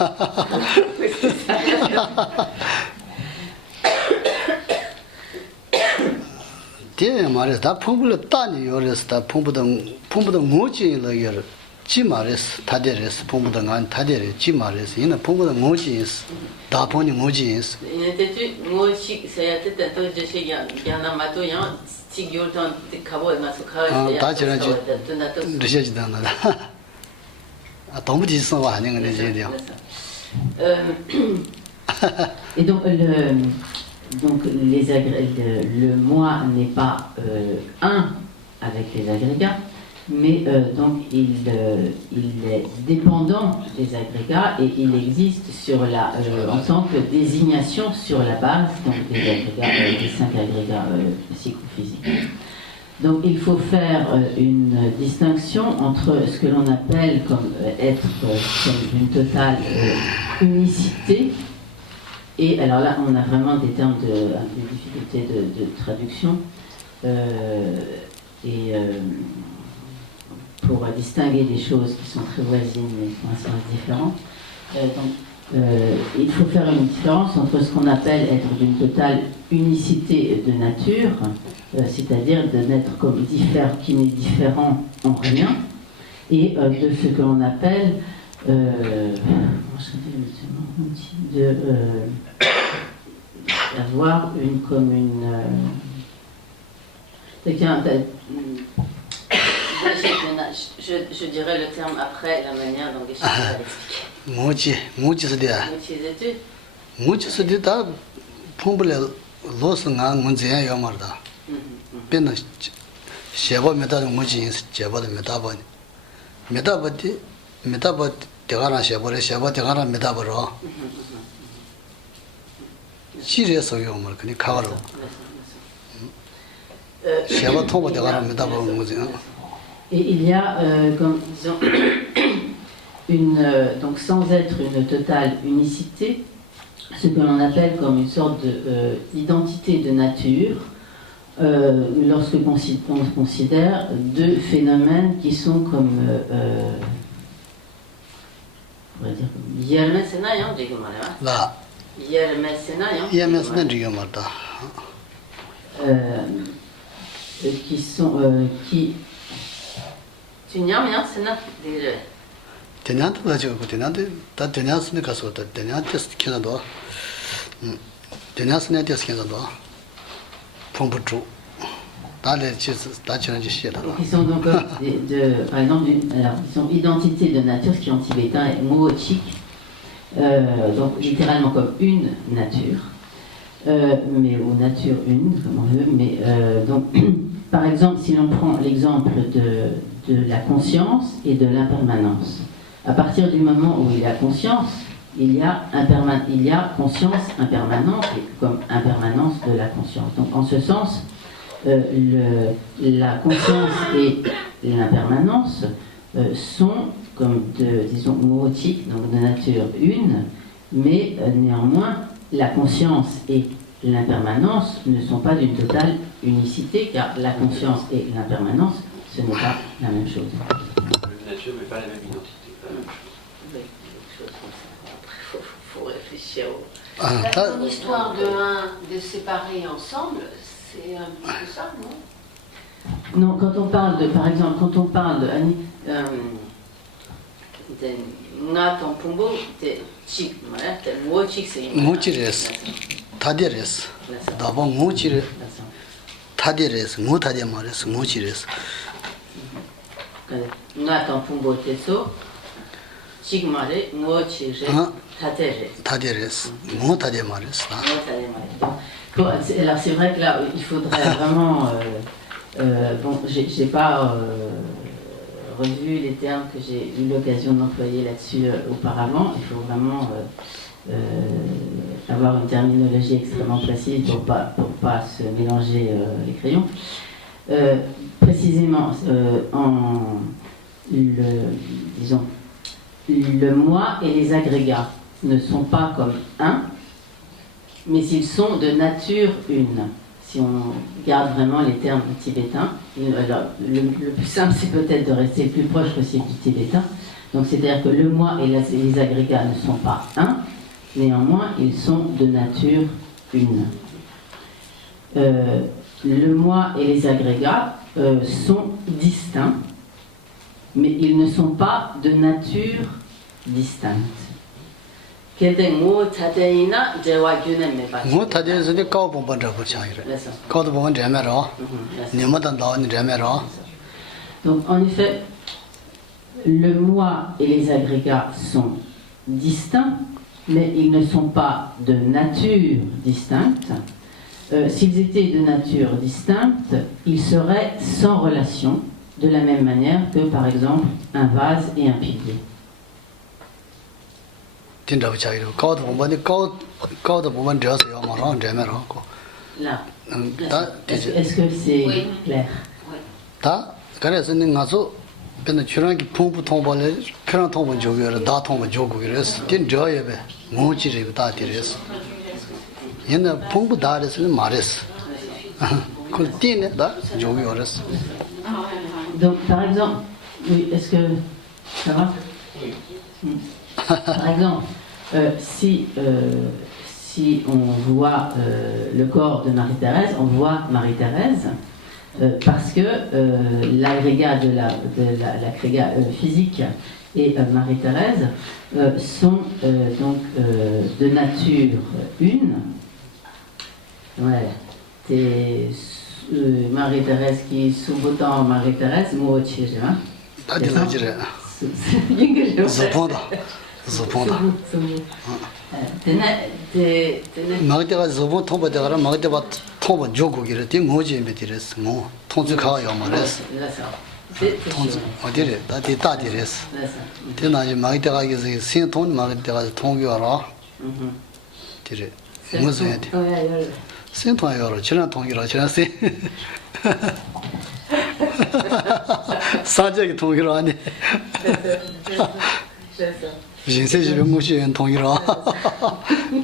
Tiens, Maris, ta pompe tani yoris, ta pompe de mochi la yor. Chi Maris, taderis, pompe de ngan taderi, chi Maris, ina pompe de mochi is, ta poni mochi is. Inattetu mochi sayate tanto jese gyana mato yan tigyo tan kabo masu kha 다 지난 지 리셔지 되는 거. 아, 너무 지성 와 아닌 거네, 이제. Et donc, le moi n'est pas un avec les agrégats, mais donc il est dépendant des agrégats et il existe en tant que désignation sur la base donc, des 5 agrégats psychophysiques. Donc il faut faire une distinction entre ce que l'on appelle comme être comme une totale unicité. Et alors là, on a vraiment des termes de difficulté de traduction. Pour distinguer des choses qui sont très voisines mais qui ont un sens différent. Il faut faire une différence entre ce qu'on appelle être d'une totale unicité de nature, c'est-à-dire de n'être comme qui n'est différent en rien, et de ce que l'on appelle d'avoir je dirais le terme après la manière dont Geshe va l'expliquer. Mochi c'est dia. Mochi c'est dia ta pompe le los nga ngunzia yo marda. Ben shebo meta mochi shebo de meta ba. Meta ba de gara shebo de gara meta ba ro. Chire so yo mar kani khawaro. Shebo thomba de gara meta ba ngunzia. Et il y a, comme disons, donc sans être une totale unicité, ce que l'on appelle comme une sorte d'identité de nature, lorsque on considère deux phénomènes qui sont comme, on va dire, qui sont Qui sont donc, par exemple, ils sont identités de nature, ce qui en tibétain est moochik, donc littéralement comme une nature, mais ou nature une, comme on veut, mais donc, par exemple, si l'on prend l'exemple de la conscience et de l'impermanence, à partir du moment où il y a conscience, il y a conscience impermanente et comme impermanence de la conscience. Donc en ce sens, la conscience et l'impermanence sont comme disons mootiques, donc de nature une, mais néanmoins la conscience et l'impermanence ne sont pas d'une totale unicité, car la conscience et l'impermanence, ce n'est pas la même chose. La nature, mais pas la même identité. Pas la même chose. Oui, quelque chose comme ça. Après, il faut réfléchir Ton histoire de séparer ensemble, c'est un petit peu ça, non? Non, quand on parle de, par exemple, quand on parle de nga tompumbo, c'est chik, voilà, mo chik c'est Mochires, taderes, d'abord mochire, taderes, mo tademares, mochires. Nga tompumbo teso, chik mare, mo chik, taderes. Taderes, mo tademares. Alors c'est vrai que là, il faudrait vraiment... bon, j'ai pas revu les termes que j'ai eu l'occasion d'employer là-dessus auparavant. Il faut vraiment avoir une terminologie extrêmement précise pour pas se mélanger les crayons. Précisément, disons, le moi et les agrégats ne sont pas comme un, mais ils sont de nature une. Si on garde vraiment les termes tibétains, alors, le plus simple, c'est peut-être de rester le plus proche possible du tibétain. Donc, c'est-à-dire que le moi et les agrégats ne sont pas un, néanmoins, ils sont de nature une. Le moi et les agrégats sont distincts, mais ils ne sont pas de nature distincte. Ngo tade zide kao bomba drapo chayre. Kao de bomba jamero. Nimadan dao ni jamero. Donc en effet, le moi et les agrégats sont distincts, mais ils ne sont pas de nature distincte. S'ils étaient de nature distincte, ils seraient sans relation, de la même manière que par exemple un vase et un pilier. Là, est-ce que c'est clair? Donc, par exemple, oui, est-ce que ça va? Par exemple, si on voit le corps de Marie-Thérèse, on voit Marie-Thérèse parce que l'agrégat de l'agrégat physique et Marie-Thérèse sont donc de nature une. Ouais. Marie-Thérèse qui sous-botant Marie-Thérèse, moi aussi, hein? Magdega zobo tomba degara magdega tomba jogo gire ti ngoji mbetires ngo tonzu ka yo mares tonzu odire da ti ta dires ti na ji magdega ge sin ton magdega tongyo ara dire ngozu yati sin ton yo chira tongyo ra chira se 사제기 통일하니 인생이 무엇이 통일하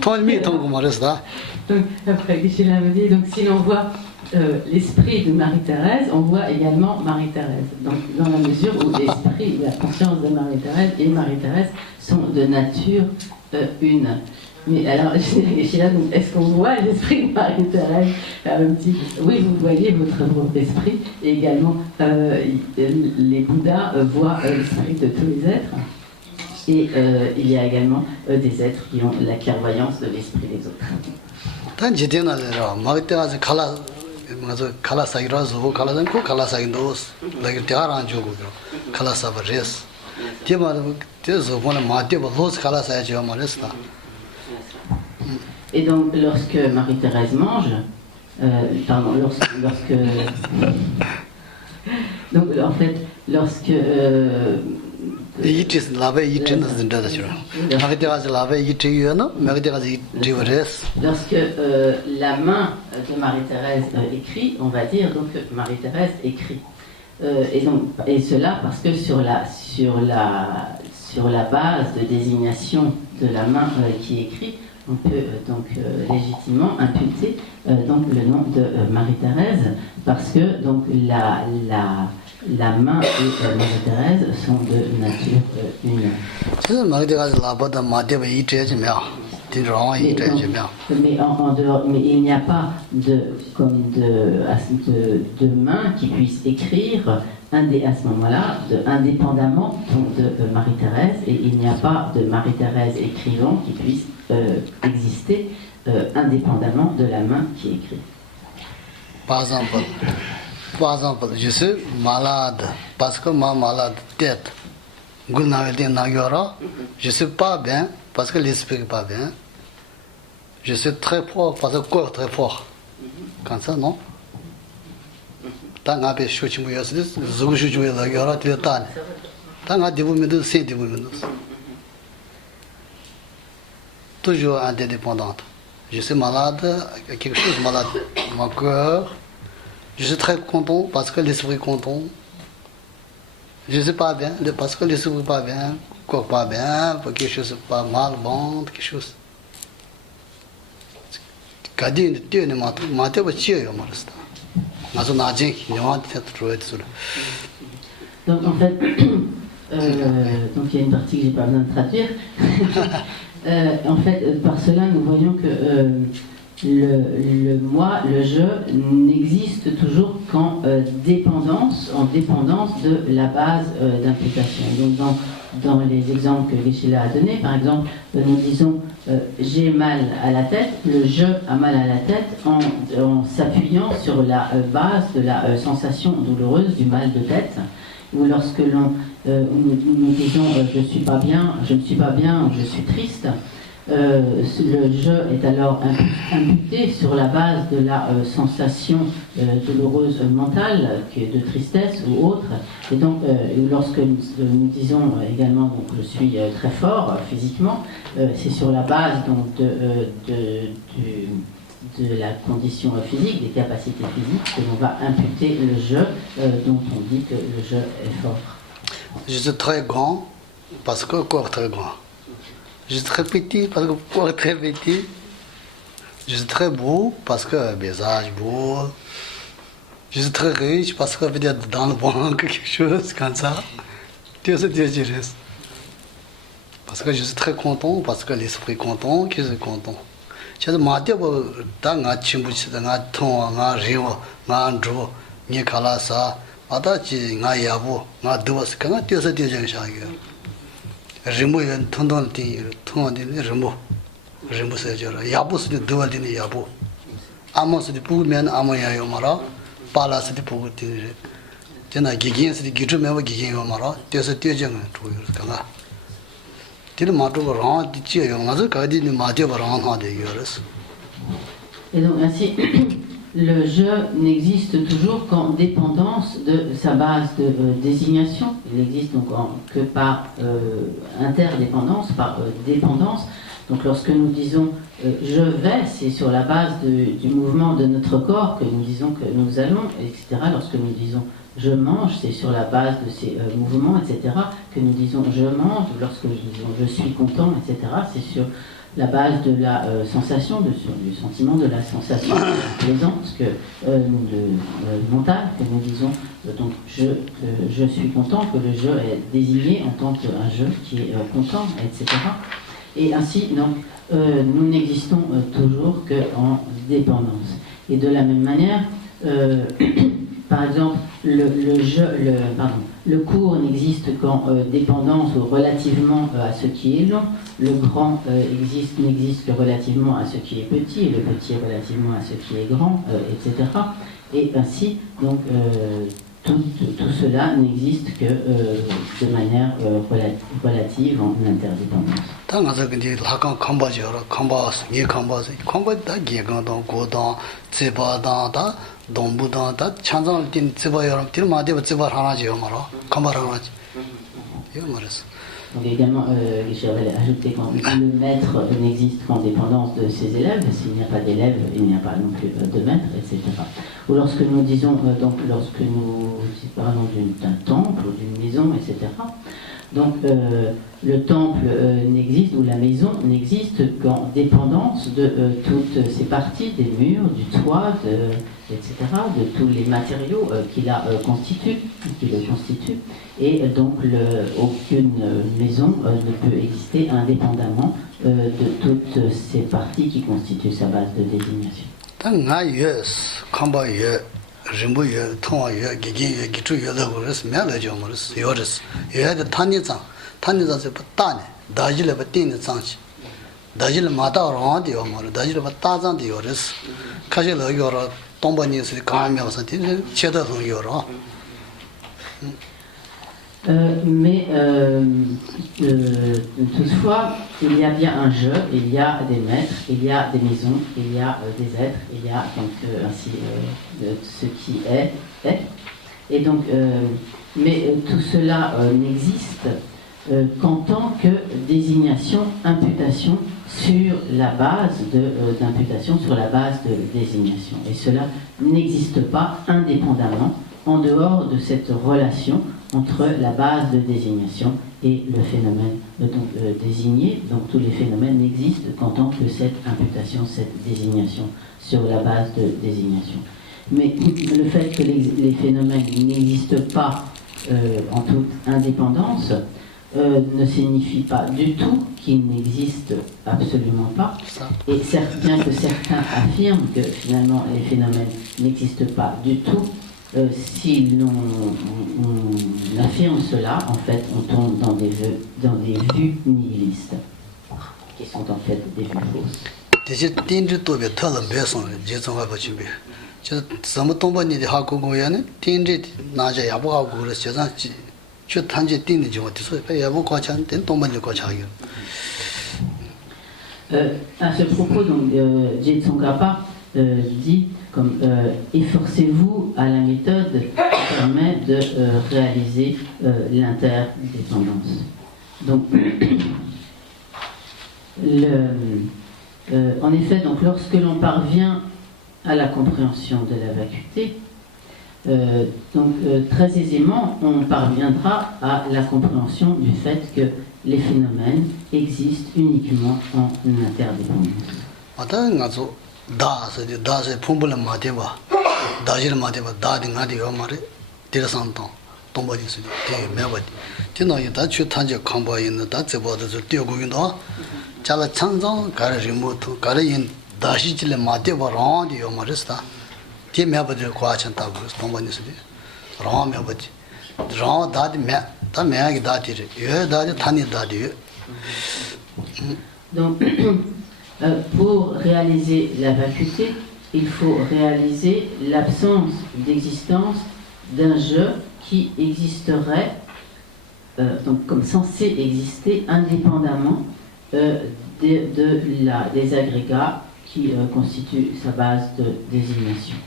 통일이 통고 말했다. Donc après Gichela me dit, donc si l'on voit l'esprit de Marie-Thérèse, on voit également Marie-Thérèse. Donc dans la mesure où l'esprit, la conscience de Marie-Thérèse et Marie-Thérèse sont de nature une. Mais alors, Gichela, est-ce qu'on voit l'esprit de Marie-Thérèse? Elle me dit, oui, vous voyez votre propre esprit, et également les Bouddhas voient l'esprit de tous les êtres. Et il y a également des êtres qui ont la clairvoyance de l'esprit des autres. Et donc, lorsque Marie-Thérèse mange, donc en fait, lorsque lorsque la main de Marie-Thérèse écrit, on va dire donc Marie-Thérèse écrit. Et cela parce que sur la base de désignation de la main qui écrit, on peut donc légitimement imputer donc le nom de Marie-Thérèse parce que donc la main et Marie-Thérèse sont de nature une. Mais en dehors, mais il n'y a pas de main qui puisse écrire à ce moment-là, indépendamment de Marie-Thérèse, et il n'y a pas de Marie-Thérèse écrivant qui puisse exister indépendamment de la main qui écrit. Par exemple, je suis malade parce que ma malade tête, je suis pas bien parce que l'esprit n'est pas bien. Je suis très fort parce que le corps est très fort. Comme ça, non? Tant que je suis je toujours indépendante. Je suis malade, quelque chose de malade, mon cœur. Je suis très content parce que l'esprit est content. Je ne suis pas bien parce que l'esprit n'est pas bien, quoi pas bien, quelque chose pas mal, bon, quelque chose. Donc en fait, donc il y a une partie que j'ai pas besoin de traduire. En fait, par cela, nous voyons que le moi, le je, n'existe toujours qu'en dépendance de la base d'implication. Donc dans les exemples que Geshe-la a donnés, par exemple, nous disons j'ai mal à la tête, le je a mal à la tête en s'appuyant sur la base de la sensation douloureuse du mal de tête, ou lorsque nous disons je ne suis pas bien, je suis triste, le je est alors imputé sur la base de la sensation douloureuse mentale, qui est de tristesse ou autre. Et donc, lorsque nous disons également donc, je suis très fort physiquement, c'est sur la base donc, de la condition physique, des capacités physiques, que l'on va imputer le je, dont on dit que le je est fort. Je suis très grand parce que le corps est très grand. Je suis très petit parce que le corps est très petit. Je suis très beau parce que le visage est beau. Je suis très riche parce que peut-être dans le banque, quelque chose comme ça. Parce que je suis très content, parce que l'esprit est content, que je suis content. Je suis content parce que je suis content, parce que je suis content, parce que je suis content, parce que je suis content. Rimbo yen tondon ti tondon ni rimbo se jora yabu se dual ni yabu amo se pu men amo ya yo mara pala se pu ti jena gigin se gitu me wa gigin yo mara te se te jeng tu yo ka nga ti ma to ro ti che yo nga se ka di ni ma de ba ro ha de yo res. Et donc ainsi le je n'existe toujours qu'en dépendance de sa base de désignation. Il n'existe donc que par interdépendance, par dépendance. Donc lorsque nous disons je vais, c'est sur la base du mouvement de notre corps que nous disons que nous allons, etc. Lorsque nous disons je mange, c'est sur la base de ces mouvements, etc. que nous disons je mange. Lorsque nous disons je suis content, etc. c'est sur la base de la sensation, du sentiment de la sensation plaisante, mentale, que nous disons, donc je suis content, que le je est désigné en tant qu'un je qui est content, etc. Et ainsi, donc, nous n'existons toujours qu'en dépendance. Et de la même manière, par exemple, le court n'existe qu'en dépendance ou relativement à ce qui est long, le grand n'existe que relativement à ce qui est petit, et le petit relativement à ce qui est grand, etc. Et ainsi, donc, tout cela n'existe que de manière relative en interdépendance. Donc également, j'aurais ajouté que le maître n'existe qu'en dépendance de ses élèves. S'il n'y a pas d'élèves, il n'y a pas non plus de maître, etc. Ou lorsque nous disons, donc lorsque nous parlons d'un temple ou d'une maison, etc. Donc le temple n'existe, ou la maison n'existe qu'en dépendance de toutes ces parties, des murs, du toit, etc., de tous les matériaux qui le constituent. Et donc aucune maison ne peut exister indépendamment de toutes ces parties qui constituent sa base de désignation. Mais toutefois, il y a bien un je, il y a des maîtres, il y a des maisons, il y a des êtres, il y a donc ainsi ce qui est. Et donc, mais tout cela n'existe qu'en tant que désignation, imputation sur la base d'imputation, sur la base de désignation. Et cela n'existe pas indépendamment en dehors de cette relation entre la base de désignation et le phénomène désigné. Donc tous les phénomènes n'existent qu'en tant que cette imputation, cette désignation sur la base de désignation. Mais le fait que les phénomènes n'existent pas en toute indépendance ne signifie pas du tout qu'ils n'existent absolument pas. Et bien que certains affirment que finalement les phénomènes n'existent pas du tout, si on affirme cela, en fait, on tombe dans des vues nihilistes, qui sont en fait des vues fausses. À ce propos, donc, Je Tsongkhapa dit comme efforcez-vous à la méthode qui permet de réaliser l'interdépendance. Donc, en effet, donc, lorsque l'on parvient à la compréhension de la vacuité, très aisément, on parviendra à la compréhension du fait que les phénomènes existent uniquement en interdépendance. Donc, pour réaliser la vacuité, il faut réaliser l'absence d'existence d'un je qui existerait, donc comme censé exister indépendamment des agrégats qui constituent sa base de désignation.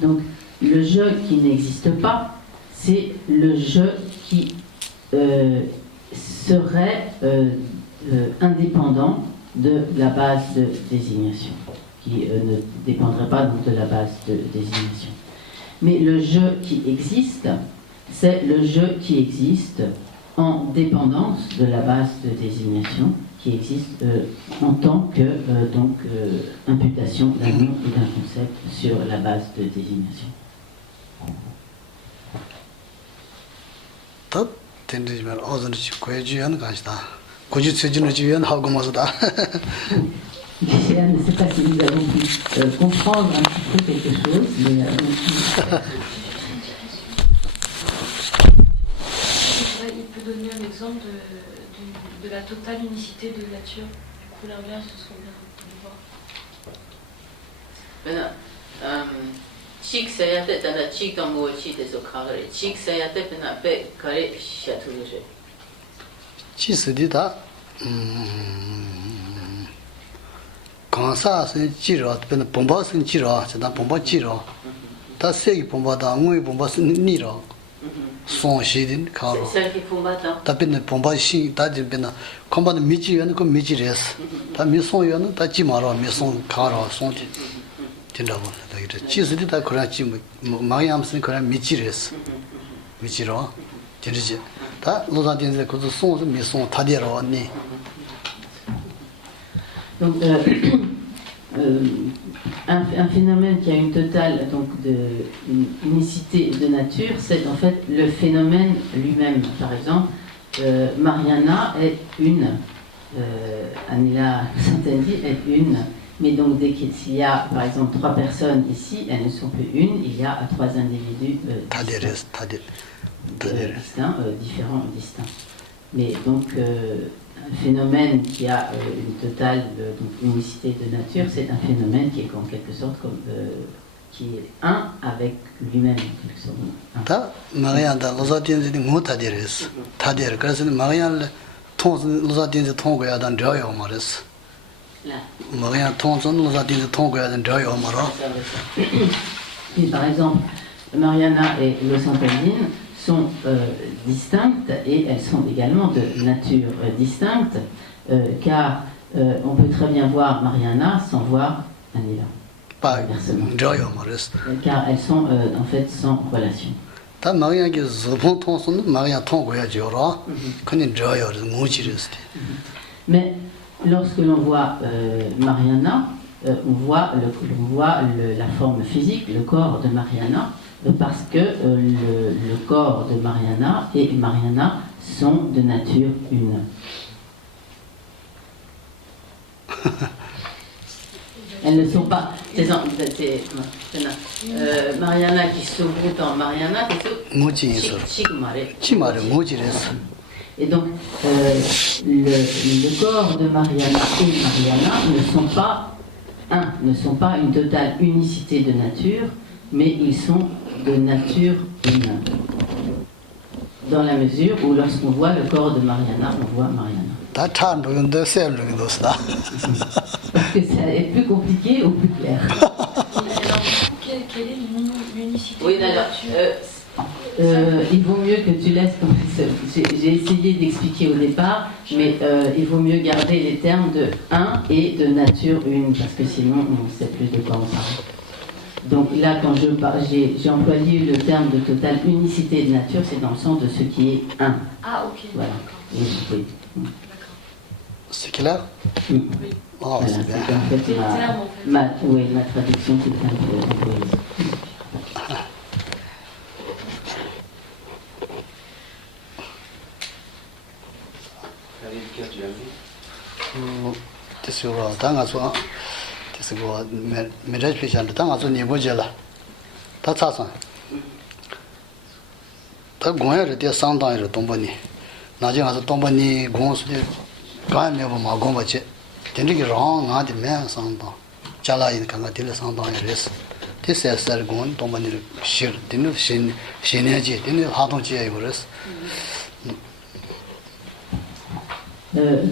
Donc, le je qui n'existe pas, c'est le je qui serait indépendant de la base de désignation, qui ne dépendrait pas donc de la base de désignation. Mais le je qui existe, c'est le je qui existe en dépendance de la base de désignation, qui existe en tant que imputation d'un nom ou d'un concept sur la base de désignation. Michel, ne sais pas si nous avons pu comprendre un petit peu quelque chose, mais... Il peut donner un exemple de la totale unicité de nature, du coup l'inverse de ce qu'on vient de voir. Chik sayate tanda chik tambo chi te so khagare chik sayate pena pe kare shatuje chi sidi da kansa sen jiro pena bomba sen jiro da bomba jiro da segi bomba da ngui bomba sen ni ro son shidin karo da pena bomba shi da pena komba mi ji yan ko mi ji res da mi son yan da ji ma ro mi son karo son ji 진짜고 되게 지스디다 그런 지금 마야암슨 그런 미치레스 미치로 되지 다 로자딘데 그 송은 미송 다디로 언니. Donc un phénomène qui a une totale une unicité de nature, c'est en fait le phénomène lui-même. Par exemple, Mariana est une, Anila Santendi est une. Mais donc, dès qu'il y a, par exemple, 3 personnes ici, elles ne sont plus une, il y a 3 individus distincts, différents, distincts. Mais donc, un phénomène qui a une totale unicité de nature, c'est un phénomène qui est en quelque sorte comme, qui est un avec lui-même, en quelque sorte. Mariana, Lozadinzi, Mutadiris, Tadir, Grasin, Mariana, Lozadinzi, Tongoya, and Joyo Morris. Par exemple, Mariana et Los Angeles sont distinctes et elles sont également de nature distincte, car on peut très bien voir Mariana sans voir Anila, 바 inversement, 저요 말했어. car elles sont en fait sans relation. 다 마리아게 저번 통선은 마리아 통고야 줘라. 근데 저요 무지르스. Mais lorsque l'on voit Mariana, on voit la forme physique, le corps de Mariana, parce que le corps de Mariana et Mariana sont de nature une. Elles ne sont pas. Mariana qui se goûte en Mariana qui se. 무지서. 치마를 무지르스. Et donc, le corps de Mariana et Mariana ne sont pas une totale unicité de nature, mais ils sont de nature une. Dans la mesure où lorsqu'on voit le corps de Mariana, on voit Mariana. 다 찬도인데 셀르기도스다. Parce que ça est plus compliqué ou plus clair. Alors, quelle est l'unicité Oui, de la alors, nature il vaut mieux que tu laisses comme j'ai essayé d'expliquer au départ, mais il vaut mieux garder les termes de un et de nature une, parce que sinon on ne sait plus de quoi on parle. Donc là, quand j'ai employé le terme de totale unicité de nature, c'est dans le sens de ce qui est un. Ah, ok. Voilà. D'accord. Oui. D'accord. C'est clair? Oui. Oh, Voilà, c'est c'est bien. en fait Les termes, en fait. ma traduction qui est un peu employée. 됐어요. 당가서 됐고 메레지 피찬데 당가서 니보제라. 다 차선. 다 공연을 때 상당히 동번이. 나중에 가서 동번이 공수에 가면 뭐 공부지. 되게 랑 나한테 맨 상당. 잘라인 간가 될 상당히 그랬어. 됐어요. 공 동번이 실 되는 신내지 되는 하동지에 그랬어.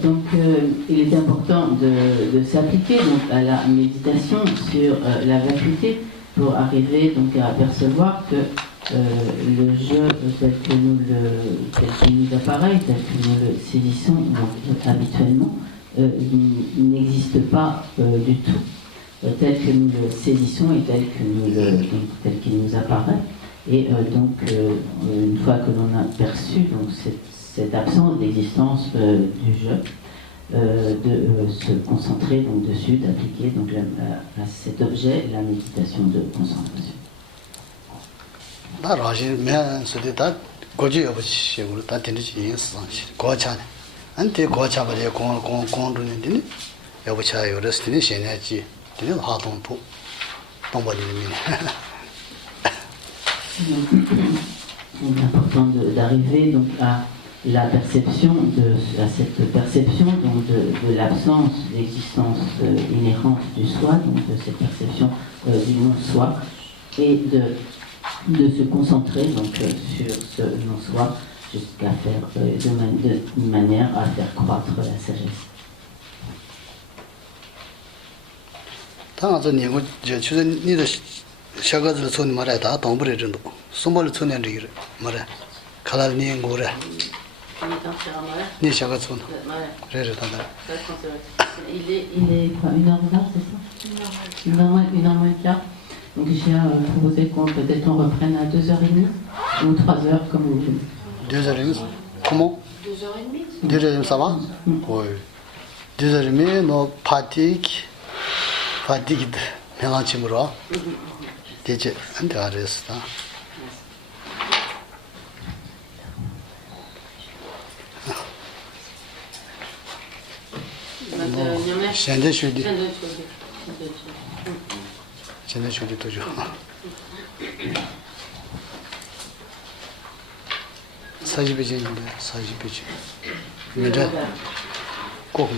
Donc, il est important de s'appliquer donc, à la méditation sur la vacuité pour arriver donc, à apercevoir que le jeu tel qu'il nous apparaît, tel que nous le saisissons donc, habituellement, il n'existe pas du tout tel que nous le saisissons et tel qu'il nous apparaît. Et donc, une fois que l'on a perçu donc, cette absence d'existence du jeu, de se concentrer donc, dessus, d'appliquer donc, à cet objet la méditation de concentration. Il est important d'arriver donc à la perception à cette perception donc de l'absence d'existence inhérente du soi, donc de cette perception du non-soi, et de se concentrer donc sur ce non-soi jusqu'à faire de manière à faire croître la sagesse. Il est quoi, 1h20, c'est ça? 1h20, 1h15. Donc j'ai proposé qu'on peut-être on reprenne à 2h30 ou 3h comme vous voulez. 2h30? Comment? 2h30. 2h30 ça va? Oui. 2h30 no fatigue mélanchim으로 되지 안돼 알았어. 현재 쉬디. 현재 쉬디 도죠. 사지배지인데 사지배지. 근데 꼭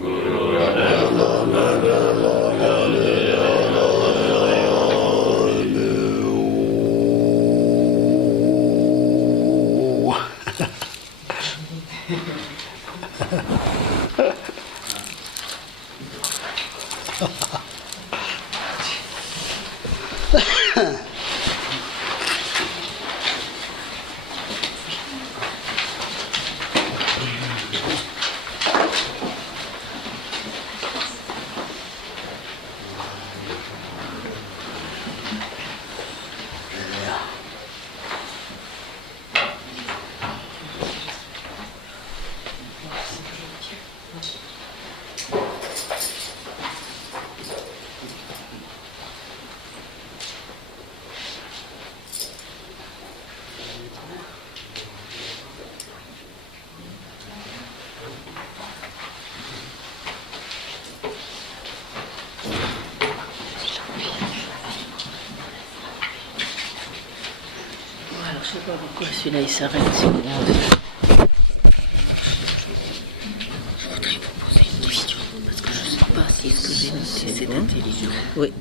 Guru Alors, je sais pas pourquoi celui-là il s'arrête. Je voudrais vous poser une question parce que je sais pas si ce que j'ai noté c'est intelligent. Oui.